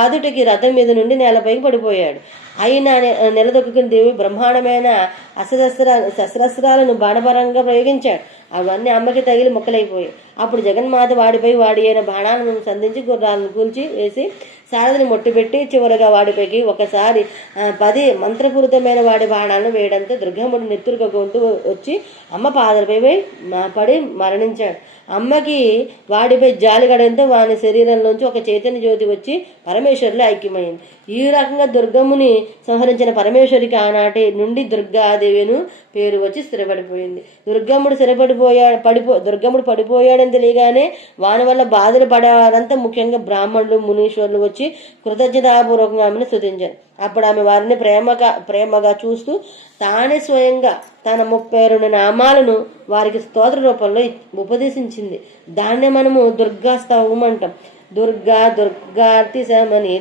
ఆదుటికి రథం మీద నుండి నేలపైకి పడిపోయాడు. అయినా నిలదొక్కుని దేవి బ్రహ్మాండమైన శస్త్రాలను బాణపరంగా ప్రయోగించాడు. అవన్నీ అమ్మకి తగిలి ముక్కలైపోయాయి. అప్పుడు జగన్మాత వాడి అయిన బాణాలను సంధించి గుర్రాలను కూల్చి వేసి శారదని మొట్టుపెట్టి చివరగా వాడిపైకి ఒకసారి 10 మంత్రపూరితమైన వాడి బాణాలను వేయడంతో దుర్గమ్ముడు నెత్తురుగా గొంతు వచ్చి అమ్మ పాదలపై పడి మరణించాడు. అమ్మకి వాడిపై జాలి గడంతో వాని శరీరంలోంచి ఒక చైతన్య జ్యోతి వచ్చి పరమేశ్వరులో ఐక్యమైంది. ఈ రకంగా దుర్గమ్ముని సంహరించిన పరమేశ్వరికి ఆనాటి నుండి దుర్గాదేవిను పేరు వచ్చి స్థిరపడిపోయింది. దుర్గమ్ముడు పడిపోయాడని తెలియగానే వాని వల్ల బాధలు పడేవారంతా ముఖ్యంగా బ్రాహ్మణులు, మునీశ్వరులు వచ్చి కృతజ్ఞతాపూర్వకంగా ఆమెను స్తుతించారు. అప్పుడు ఆమె వారిని ప్రేమగా చూస్తూ తానే స్వయంగా తన 32 నామాలను వారికి స్తోత్ర రూపంలో ఉపదేశించింది. దాన్నే మనము దుర్గా స్తవం అంటాం. దుర్గార్తి సమని,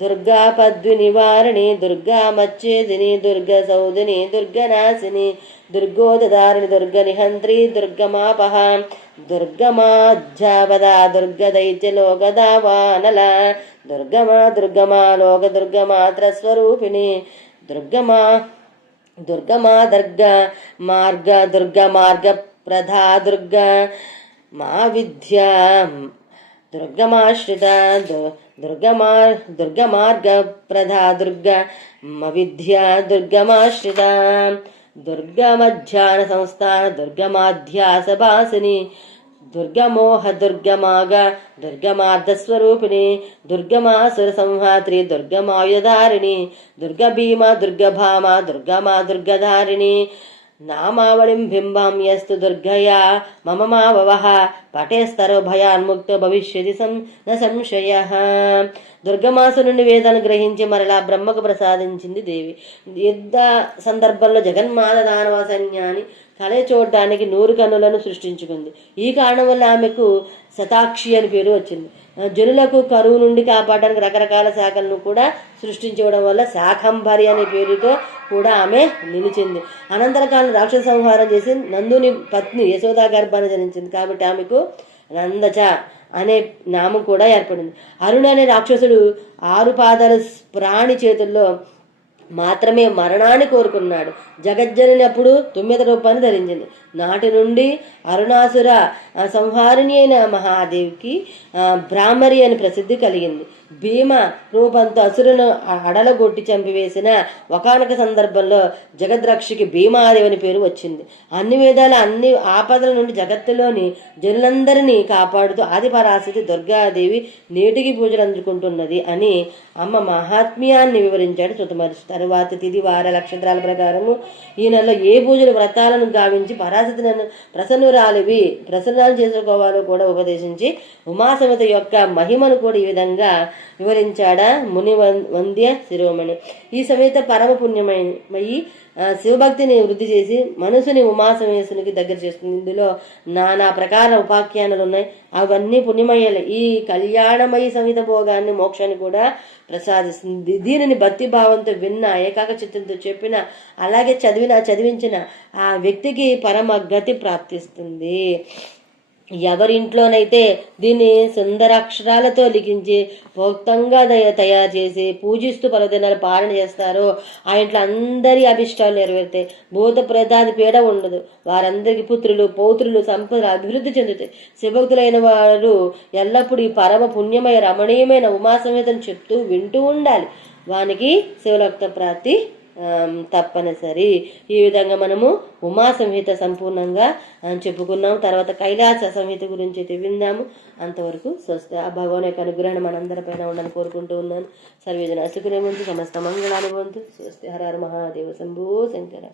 దుర్గా పద్వి నివారిణి, దుర్గా మచ్చేదిని, దుర్గ సౌదిని, దుర్గనాశిని, దుర్గోదారిణి, దుర్గ నిహంత్రి, దుర్గమాపహ, దుర్గమాధ్యాపద, దుర్గ దైత్యలోకదావానల, దుర్గమా లోకదుర్గమాత్రస్వరూపిణి, దుర్గమా మార్గ ప్రధా, దుర్గమా విద్య, దుర్గమాశ్రిత, దుర్గమార్గ ప్రధా, దుర్గమ విద్య, దుర్గమాశ్రిత, దుర్గమధ్యాన సంస్థాన, దుర్గమాధ్యాస భాసిని, దుర్గమోహ, దుర్గమార్ధస్వరూపిణి, దుర్గమాసుర సంహాత్రి, దుర్గమాయుధారిణి, దుర్గభీమ, దుర్గభామ, దుర్గధారిణి, నామావళిం బింబం యస్తు దుర్గయా మమ మావవః పటేస్తరో భయాన్ముక్తో భవిష్యతి సంశయ. దుర్గమాసు నుండి వేదాన్ని గ్రహించి మరలా బ్రహ్మకు ప్రసాదించింది దేవి. యుద్ధ సందర్భంలో జగన్మాత దానవ సైన్యాన్ని కలే చూడటానికి 100 కన్నులను సృష్టించుకుంది. ఈ కారణం వల్ల ఆమెకు శతాక్షి అని పేరు వచ్చింది. జనులకు కరువు నుండి కాపాడడానికి రకరకాల శాఖలను కూడా సృష్టించడం వల్ల శాకంభరి అనే పేరుతో కూడా ఆమె నిలిచింది. అనంతరకాలం రాక్షస సంహారం చేసి నందుని పత్ని యశోదా గర్భాన్ని జనించింది. కాబట్టి ఆమెకు నందచ అనే నామం కూడా ఏర్పడింది. అరుణ అనే రాక్షసుడు 6 పాదాల ప్రాణి చేతుల్లో మాత్రమే మరణాన్ని కోరుకున్నాడు. జగజ్జనని అప్పుడు 9 రూపాన్ని ధరించింది. నాటి నుండి అరుణాసుర సంహారిణి అయిన మహాదేవికి బ్రాహ్మరి అని ప్రసిద్ధి కలిగింది. భీమ రూపంతో అసురును అడలగొట్టి చంపివేసిన ఒకానొక సందర్భంలో జగద్రక్షకి భీమాదేవి అని పేరు వచ్చింది. అన్ని వేదాల అన్ని ఆపదల నుండి జగత్తులోని జనులందరినీ కాపాడుతూ ఆదిపరాశక్తి దుర్గాదేవి నేటికి పూజలు అందుకుంటున్నది అని అమ్మ మహాత్మ్యాన్ని వివరించాడు శృతమహర్షి. తరువాత తిథి వార నక్షత్రాల ప్రకారము ఈ నెలలో ఏ పూజలు వ్రతాలను గావించి పరాశక్తి నన్ను ప్రసన్నాలు చేసుకోవాలో కూడా ఉపదేశించి ఉమాసమత యొక్క మహిమను కూడా ఈ విధంగా వివరించాడా ముని వంద్య శిరోమణి. ఈ సమేత పరమ పుణ్యమయ్యి శివభక్తిని వృద్ధి చేసి మనసుని ఉమాసమేశ్వరునికి దగ్గర చేస్తుంది. ఇందులో నానా ప్రకార ఉపాఖ్యానాలు ఉన్నాయి. అవన్నీ పుణ్యమయ్యాలి. ఈ కళ్యాణమయ సమిత భోగాన్ని మోక్షాన్ని కూడా ప్రసాదిస్తుంది. దీనిని భక్తి భావంతో విన్న, ఏకాక చిత్తంతో చెప్పిన, అలాగే చదివించిన ఆ వ్యక్తికి పరమ గతి ప్రాప్తిస్తుంది. ఎవరింట్లోనైతే దీన్ని సుందరాక్షరాలతో లిఖించి భోక్తంగా తయారు చేసి పూజిస్తూ పర్వదినాలు పాలన చేస్తారో ఆ ఇంట్లో అందరి అభిష్టాలు నెరవేరుతాయి. భూత ప్రేతాది పీడ ఉండదు. వారందరికి పుత్రులు, పౌత్రులు, సంపదలు అభివృద్ధి చెందుతాయి. శివభక్తులైన వారు ఎల్లప్పుడూ ఈ పరమ పుణ్యమయ రమణీయమైన ఉమాసమేతను చెప్తూ వింటూ ఉండాలి. వానికి శివలోక ప్రాప్తి తప్పనిసరి. ఈ విధంగా మనము ఉమా సంహిత సంపూర్ణంగా చెప్పుకున్నాం. తర్వాత కైలాస సంహిత గురించి అయితే విందాము. అంతవరకు స్వస్తి. ఆ భగవాన్ యొక్క అనుగ్రహం మనందరిపైన ఉండాలని కోరుకుంటూ ఉన్నాను. సర్వేజన సుఖినో భవంతు, సమస్త మంగళాని భవంతు. స్వస్తి. హర హర మహాదేవ శంభో శంకర.